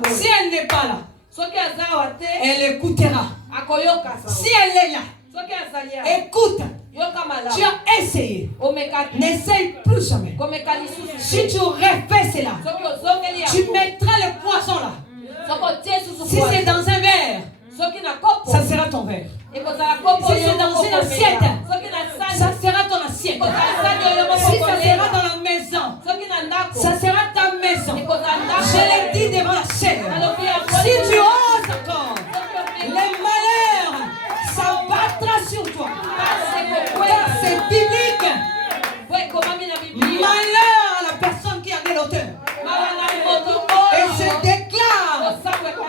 Si elle n'est pas là, elle écoutera. Si elle est là, écoute. Tu as essayé. N'essaye plus jamais. Si tu refais cela, tu mettras le poisson là. Si c'est dans un verre, ça sera ton verre. Si c'est dans une assiette, ça sera ton assiette. Si ça sera dans la maison, ça sera ta maison. Je l'ai dit devant la chaîne. Si tu oses encore, les malheurs s'abattra sur toi. Car c'est biblique. Malheur à la personne qui a dit l'auteur. Et je déclare,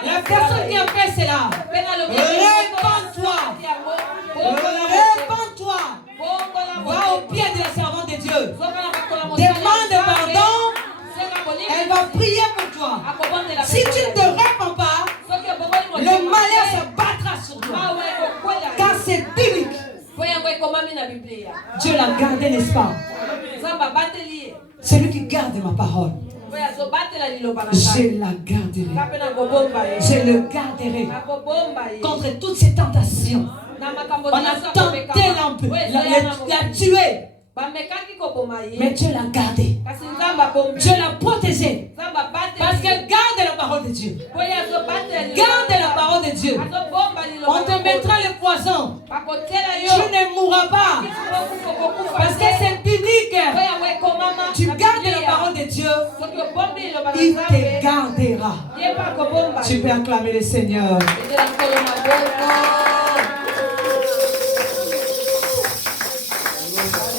la personne qui a fait cela, répands-toi. Répands-toi. Va au pied de la servante de Dieu. Demande pardon. Elle va prier pour toi. Si tu ne te répands pas, le malheur s'abattra sur toi. Car c'est biblique. Dieu l'a gardé, n'est-ce pas? Celui qui garde ma parole, je la garderai. Je le garderai contre toutes ces tentations. On a tenté la tuer. Mais Dieu l'a gardée. Dieu l'a protégée. Parce qu'elle garde la parole de Dieu. Garde la parole de Dieu. On te mettra le poison. Tu ne mourras pas. Parce que c'est biblique. Tu gardes la parole de Dieu. Il te gardera. Tu peux acclamer le Seigneur.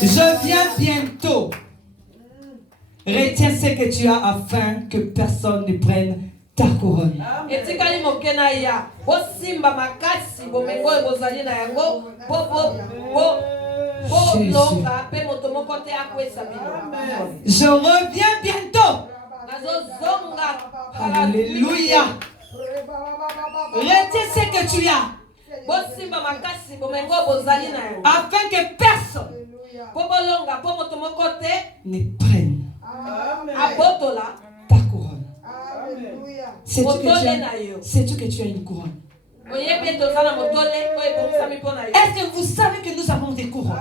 Je viens bientôt. Retiens ce que tu as afin que personne ne prenne ta couronne. Je reviens bientôt. Alléluia. Retiens ce que tu as afin que personne ne prenne ta couronne. Sais-tu que tu as une couronne? Est-ce que vous savez que nous avons des couronnes?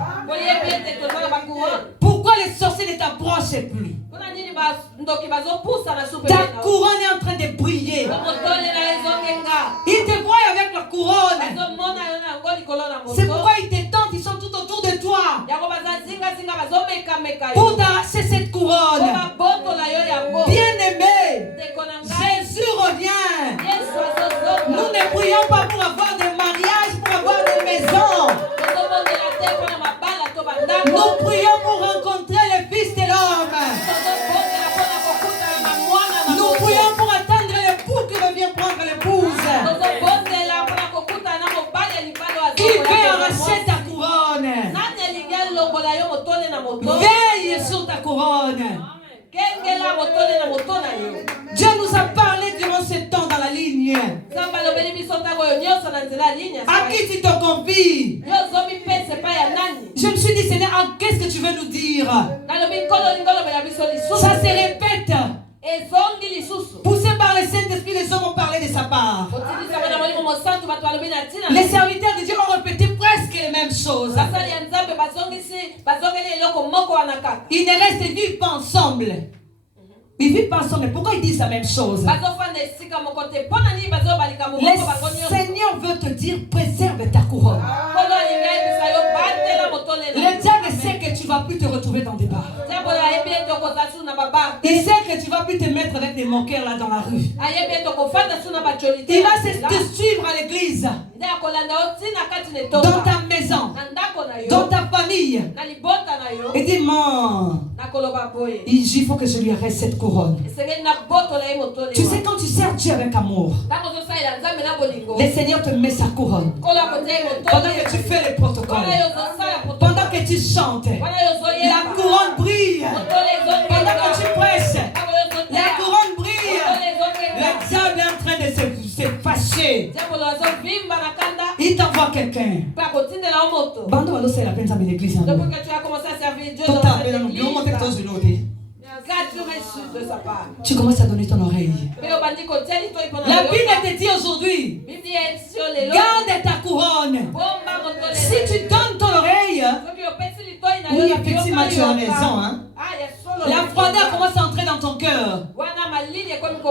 Pourquoi les sorciers ne t'approchent plus? Ta couronne est en train de briller. Ils te voient avec la couronne. C'est pourquoi ils te tentent, ils sont tout autour de toi pour t'arracher cette couronne. Bien-aimé, Jésus revient. Nous ne prions pas pour avoir des mariages, pour avoir des maisons. Nous prions pour rencontrer le Fils de l'homme. Nous prions pour attendre l'époux qui revient prendre l'épouse. Qui veut arracher ta couronne? Veille sur ta couronne. Dieu nous a parlé durant ce temps dans la ligne. À qui tu te confies? Je me suis dit, Seigneur, qu'est-ce que tu veux nous dire? Ça se répète. Poussés par le Saint-Esprit, les hommes ont parlé de sa part. Les serviteurs de Dieu ont répété presque les mêmes choses. Ils ne restent vivent pas ensemble. Ils vivent pas ensemble. Pourquoi ils disent la même chose? Le Seigneur veut te dire, préserve ta couronne. Le diable sait que tu ne vas plus te retrouver dans des bars. Il sait que tu ne vas plus te mettre avec des moqueurs là dans la rue. Il va te suivre à l'église, dans ta maison, dans ta famille. Et dis, il faut que je lui arrête cette couronne. Tu sais, quand tu sers Dieu avec amour, le Seigneur te met sa couronne. Pendant que tu fais le protocole, pendant que tu chantes, la couronne brille. Pendant que tu presses, la couronne brille. Le diable est en train de se fâcher. Il t'envoie quelqu'un. Bando alors c'est la peine de l'église. Depuis que tu as commencé à servir Dieu dans cette église, qu'as-tu reçu de sa part? Tu commences à donner ton oreille. La Bible te dit aujourd'hui, garde ta couronne. Si tu donnes ton oreille, oui, effectivement tu as raison, hein? La froideur commence à entrer dans ton cœur.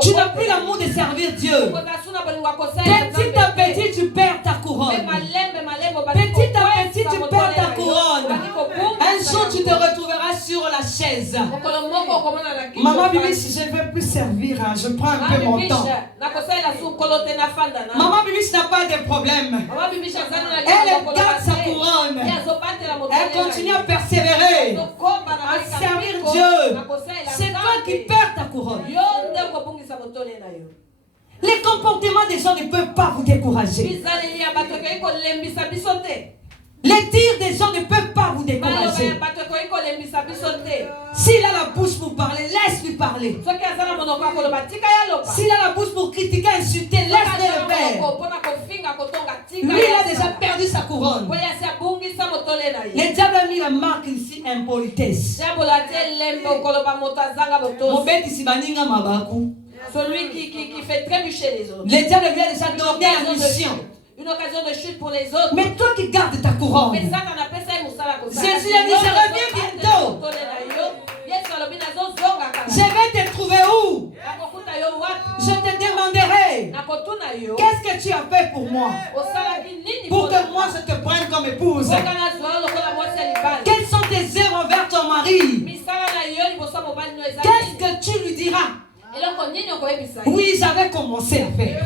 Tu n'as plus l'amour de servir Dieu. Petit à petit, tu perds ta couronne. Petit à petit, tu perds ta couronne. Un jour, tu te retrouveras sur la chaise. Maman Bibi, si je ne veux plus servir, hein, je prends un peu mon temps. Maman Bibi n'a pas de problème. Elle garde sa couronne. Elle continue à persévérer, à servir Dieu. C'est toi qui perds ta couronne. Les comportements des gens ne peuvent pas vous décourager. Les tirs des gens ne peuvent pas vous décourager. S'il a la bouche pour parler, laisse-lui parler. S'il a la bouche pour critiquer, insulter, laisse-le le faire. Lui, il a déjà perdu sa couronne. Le diable a mis la marque ici, impolitesse. Celui qui fait trébucher les autres. Le diable lui a déjà donné la mission. Une occasion de chute pour les autres. Mais toi qui gardes ta couronne, Jésus a dit, je reviens bientôt. Je vais te trouver où? Je te demanderai, qu'est-ce que tu as fait pour moi? Pour que moi je te prenne comme épouse. Quelles sont tes œuvres envers ton mari? Qu'est-ce que tu lui diras? Oui, j'avais commencé à faire.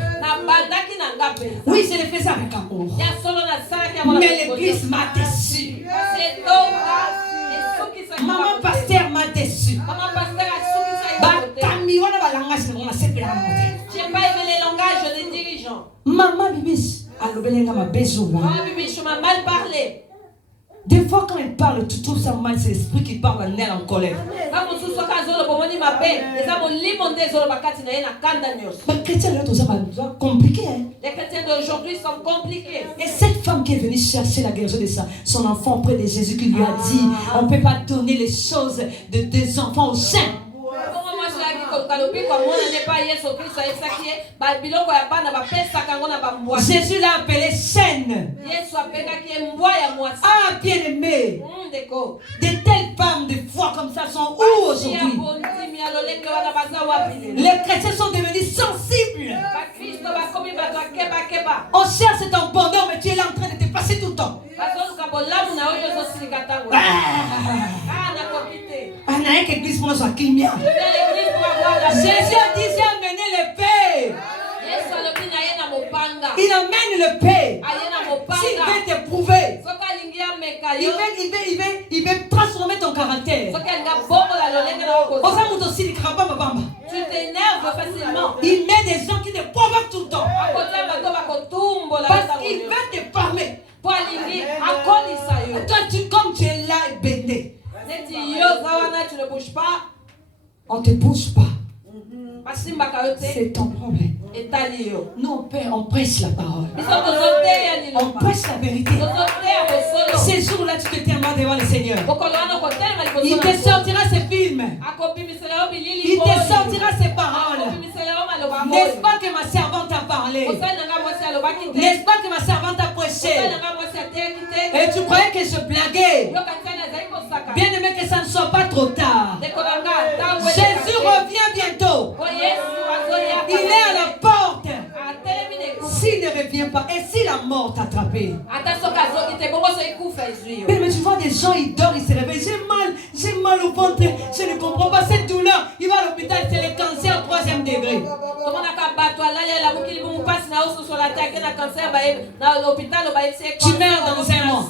Oui, je l'ai fait ça avec amour. Mais l'église m'a déçu. Maman pasteur m'a déçu. J'ai pas aimé les langages des dirigeants. Maman Bibis, je m'as mal parlé. Des fois, quand elle parle, tu trouves ça mal, c'est l'esprit qui parle en elle en colère. Les chrétiens compliqués. Les chrétiens d'aujourd'hui sont compliqués. Et cette femme qui est venue chercher la guérison de son enfant auprès de Jésus, qui lui a dit, on ne peut pas donner les choses de deux enfants au sein. Jésus l'a appelée saine. Ah, bien aimé. De telles femmes de foi comme ça sont où aujourd'hui? Les chrétiens sont devenus sensibles. On cherche ton bonheur, mais tu es là en train de te passer tout le temps. Jésus a dit, j'ai amené le paix. Il amène le paix. S'il veut t'éprouver, il veut transformer ton caractère. Tu t'énerves facilement. Il met des gens qui te provoquent tout le temps. Parce qu'il veut te parler. Toi, comme tu es là et béni, tu ne bouges pas. On ne te bouge pas. C'est ton problème. Nous, on prêche la parole. On prêche la vérité. Ces jours-là, tu te tiendras devant le Seigneur. Il te sortira ses films. Il te sortira ses paroles. N'est-ce pas que ma servante a parlé? N'est-ce pas que ma servante a prêché? Et tu croyais que je blaguais? Bien aimé, que ça ne soit pas trop tard. Jésus revient bientôt. Il est à la porte. S'il ne revient pas, et si la mort t'a attrapé? Mais tu vois des gens, ils dorment, ils se réveillent. J'ai mal au ventre. Je ne comprends pas cette douleur. Il va à l'hôpital, c'est le cancer 3e degré. Tu meurs dans un mois.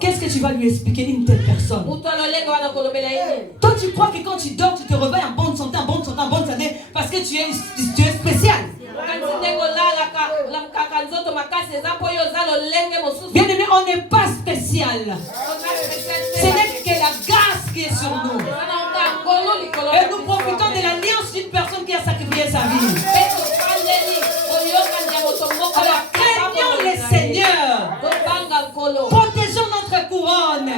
Qu'est-ce que tu vas lui expliquer une telle personne? Toi, tu crois que quand tu dors, tu te réveilles en bonne santé, parce que tu es spécial. Bien aimé, on n'est pas spécial. Ce n'est que la grâce qui est sur nous. Et nous profitons de l'alliance d'une personne qui a sacrifié sa vie. Alors, craignons le Seigneur. Protégeons notre couronne.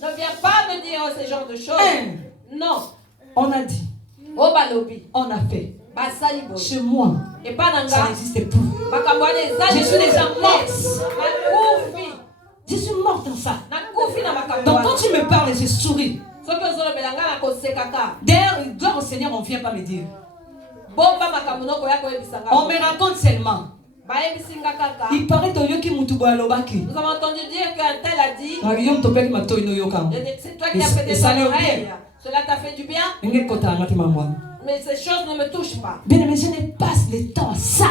Ne viens pas me dire ce genre de choses. Non. On a dit. On a fait. Chez moi, ça n'existe plus. Je suis déjà morte. Je suis morte dans ça. Donc quand tu me parles, je souris. D'ailleurs, gloire au Seigneur, on ne vient pas me dire. On me raconte seulement. Il paraît que nous avons entendu dire qu'un tel a dit, c'est toi qui as fait des oreilles. Cela t'a fait du bien. Mais ces choses ne me touchent pas. Bien aimé, je ne passe le temps à ça.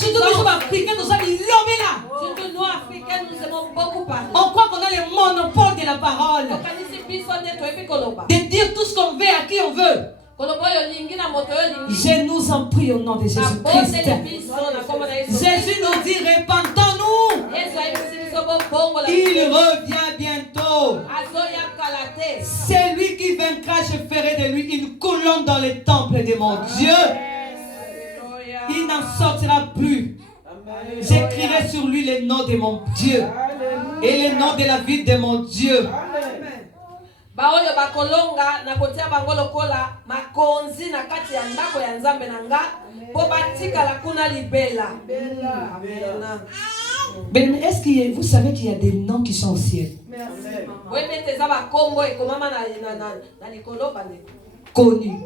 Je on croit qu'on a le monopole de la parole. De dire tout ce qu'on veut à qui on veut. Je nous en prie au nom de Jésus-Christ. Jésus nous dit, répentons-nous. Il revient bientôt. Celui qui vaincra, je ferai de lui une colonne dans le temple de mon Dieu. Il n'en sortira plus. J'écrirai sur lui les noms de mon Dieu et les noms de la vie de mon Dieu. Baoyo bakolonga na kotia bango lokola makonzi na kati ya ndako ya Nzambe na nga po batika la kuna libela. Mais est-ce que vous savez qu'il y a des noms qui sont au ciel? Connus.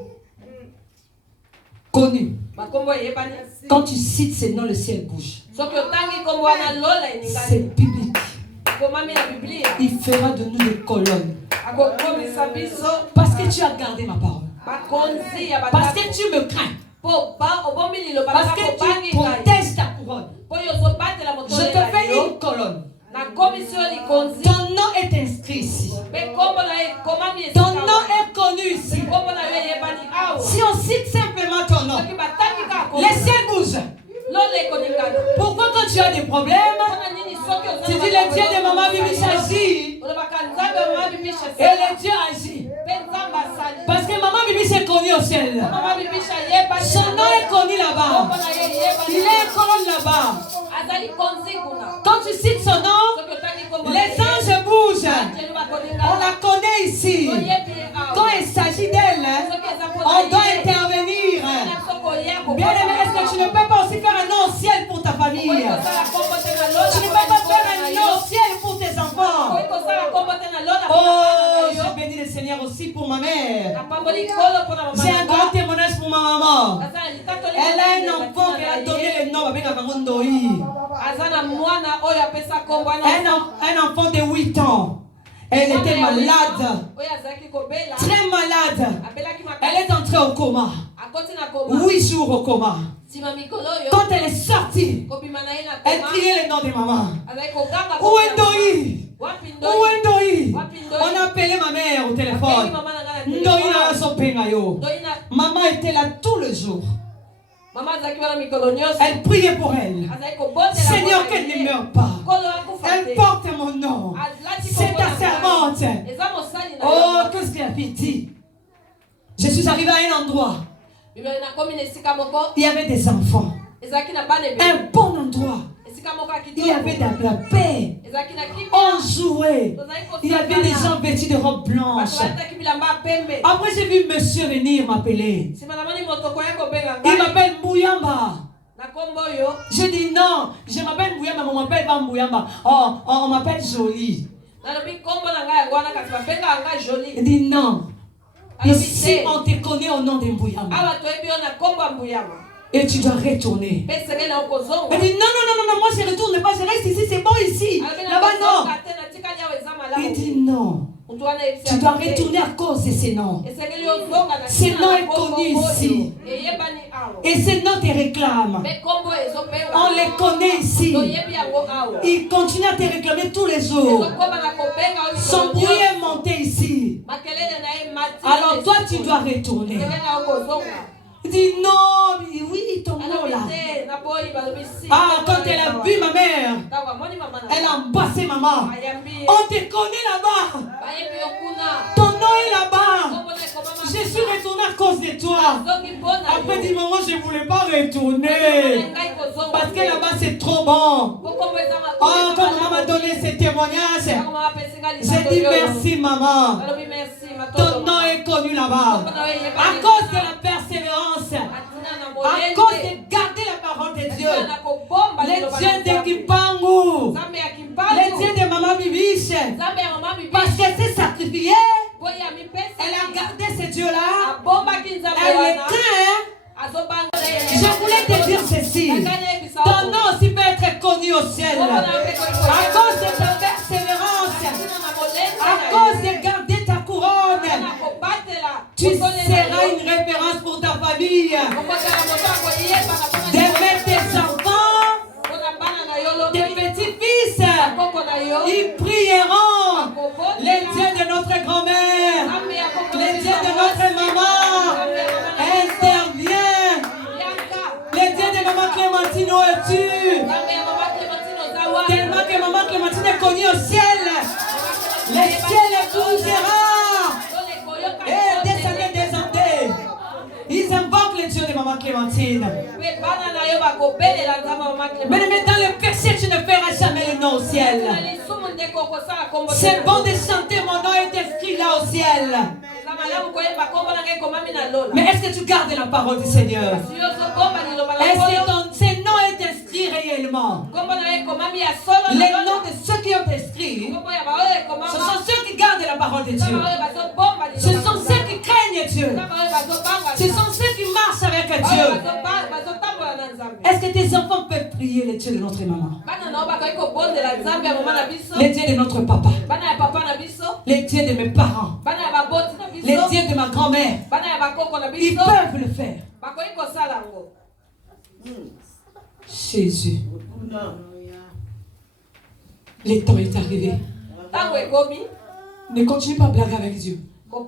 Connus. Quand tu cites ces noms, le ciel bouge. C'est biblique. Il fera de nous des colonnes. Parce que tu as gardé ma parole. Parce que tu me crains. Parce que tu protèges ta couronne. Je te fais une colonne. Ton nom est inscrit ici. Ton nom est connu ici. Si on cite simplement ton nom, les ciels bougent. Pourquoi quand tu as des problèmes, tu dis le Dieu de maman Bibi s'agit et le Dieu agit? Parce que maman Bibi s'est connue au ciel. Son nom est connu là-bas. Il est un colonne là-bas. Quand tu cites son nom, les anges bougent. On la connaît ici. Quand il s'agit d'elle, on doit intervenir. Bien aimé, est-ce que tu ne peux pas aussi faire un nom au ciel pour ta famille? Tu ne peux pas faire un nom au ciel pour tes enfants. Oh, je bénis le Seigneur aussi pour ma mère. J'ai un grand témoignage pour ma maman. Elle a un enfant qui a donné le nom avec un enfant de 8 ans. Elle était malade. Très malade. Elle est entrée au coma. 8 jours au coma. Quand elle est sortie, elle criait le nom de maman. Où est Ndoi? Où est Ndoi? On a appelé ma mère au téléphone. Ndoi n'a son pengayo. Maman était là tout le jour. Elle priait pour elle. Seigneur, qu'elle ne meure pas. Elle porte mon nom. C'est ta servante. Oh, qu'est-ce qu'elle a dit? Je suis arrivée à un endroit. Il y avait des enfants. Un bon endroit. Il y avait de la paix. On jouait. Il y avait des gens vêtus de robes blanches. Après, j'ai vu monsieur venir m'appeler. Il m'appelle Mouyamba. Je dis non, je m'appelle Mouyamba, mais on m'appelle pas Mouyamba. Oh, on m'appelle Jolie. Il dit non. Ici, on te connaît au nom de Mouyamba. Et tu dois retourner. Elle dit non, moi je retourne pas, je reste ici, c'est bon ici. Là-bas, non. Il dit non. Tu dois retourner à cause de ces noms. Ces noms est connu ici. Et ces noms te réclament. On les connaît ici. Ils continuent à te réclamer tous les jours. Son bruit est monté ici. Alors toi, tu dois retourner. Il dit non, oui, ton nom là. Ah, quand elle a vu ma mère, elle a embrassé maman. On te connaît là-bas. Ton nom est là-bas. Je suis retournée à cause de toi. Après, dit maman, je ne voulais pas retourner. Parce que là-bas, c'est trop bon. Oh, quand maman m'a donné ce témoignage, j'ai dit merci maman. Ton nom est connu là-bas. À cause de la persévérance. À cause de garder la parole de Dieu. Les dieux de Kimpangu. Les dieux de Maman Bibiche. Parce qu'elle s'est sacrifiée. Elle a gardé ce Dieu-là. Elle est craint. Je voulais te dire ceci. Ton nom aussi peut être connu au ciel. À cause de ta persévérance. À cause de garder ta couronne. Tu seras une référence pour ta famille. D'aimer tes enfants, tes petits-fils, ils prieront. Les dieux de notre grand-mère, les dieux de notre maman, interviennent. Les dieux de maman Clémentine, où es-tu? Tellement que maman Clémentine est connue au ciel. Les ciels bougera. Et descendez. Ils invoquent les dieux de maman maman Clémentine. Mais dans le péché, tu ne feras jamais le nom au ciel. C'est bon de chanter, mon nom est inscrit là au ciel. Mais est-ce que tu gardes la parole du Seigneur? Est-ce que ce nom est inscrit réellement? Les noms de ceux qui ont inscrit, ce sont ceux qui gardent la parole de Dieu. Ce sont ceux qui craignent Dieu. Ce sont ceux qui marchent avec Dieu. Est-ce que tes enfants peuvent prier les dieux de notre maman? Les dieux de notre papa. Les dieux de mes parents. Les dieux de ma grand-mère. Ils peuvent le faire. Jésus. Le temps est arrivé. Ne continue pas à blaguer avec Dieu. On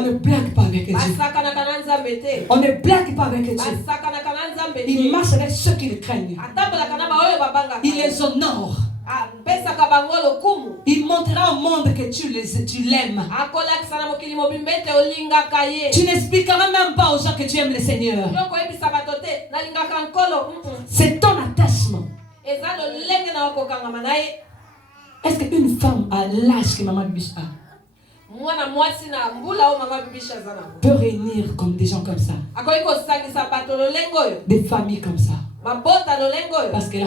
ne blague pas avec Dieu. On ne blague pas avec Dieu. Il marche avec ceux qui le craignent. Il les honore. Il montrera au monde que tu l'aimes. Tu n'expliqueras même pas aux gens que tu aimes le Seigneur. C'est ton attachement. Est-ce qu'une femme à l'âge que Maman Bibiche a peut réunir comme des gens comme ça, des familles comme ça, parce qu'elle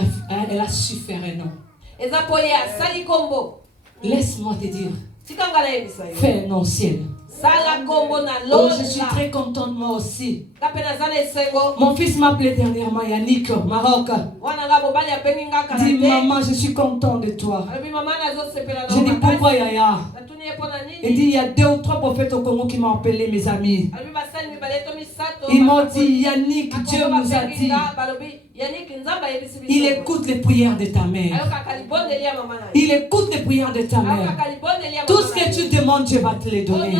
a su faire un nom? Laisse-moi te dire, fais un nom au ciel. Oh, je suis très contente moi aussi. Mon fils m'a appelé dernièrement, Yannick, Maroc. Dit, maman, je suis content de toi. Je dis, pourquoi Yaya? Il dit, il y a 2 ou 3 prophètes au Congo qui m'ont appelé, mes amis. Ils m'ont dit, Yannick, Dieu nous a dit, il écoute les prières de ta mère. Il écoute les prières de ta mère. Tout ce que tu demandes, Dieu va te le donner.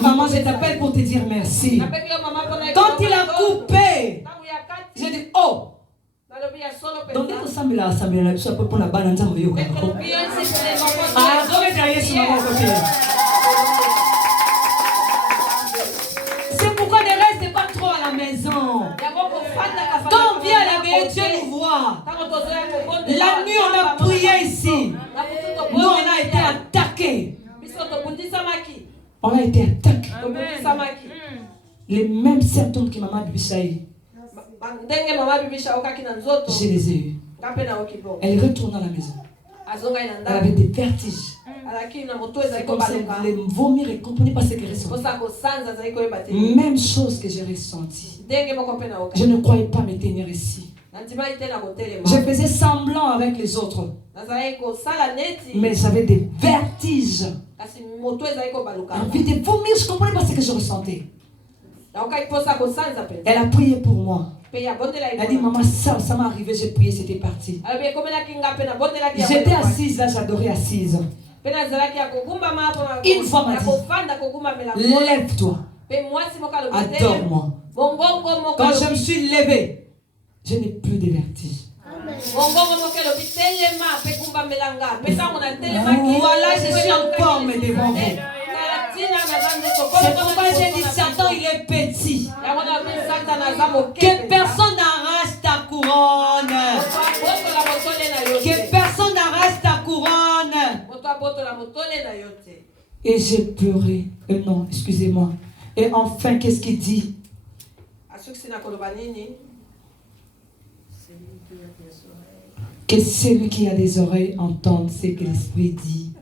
Maman, je t'appelle pour te dire merci. Quand il a coupé, j'ai dit, oh! Donc, dès que ça me l'a assemblé, je suis pour la banane. Ah, c'est pourquoi ne reste pas trop à la maison. Quand on vient à la maison, Dieu nous voit. La nuit, on a prié ici. Nous, on a été attaqués. On a été attaqués. Les mêmes symptômes que Maman Bibiche a eu, je les ai eus. Elle retourne à la maison. Elle avait des vertiges. C'est comme si elle voulait vomir et ne comprenait pas ce qu'elle ressentait. Même chose que j'ai ressenti. Je ne croyais pas me tenir ici. Je faisais semblant avec les autres. Mais j'avais des vertiges. Envie de vomir, je ne comprenais pas ce que je ressentais. Elle a prié pour moi. Elle a dit, maman, ça m'est arrivé, j'ai prié, c'était parti. J'étais assise là, j'adorais assise. Une fois m'a dit, lève-toi, adore-moi. Quand je me suis levée, je n'ai plus de vertige. Voilà, je suis en forme devant vous. C'est pourquoi j'ai dit, Satan, il est petit. Que personne n'arrache ta couronne. Que personne n'arrache ta couronne. Et j'ai pleuré. Non, excusez-moi. Et enfin, qu'est-ce qu'il dit? Que celui qui a des oreilles entende ce que l'Esprit dit.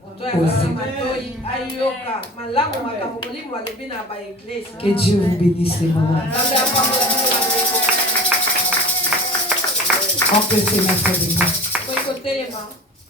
Que Dieu vous bénisse les mamans. On peut se mettre debout.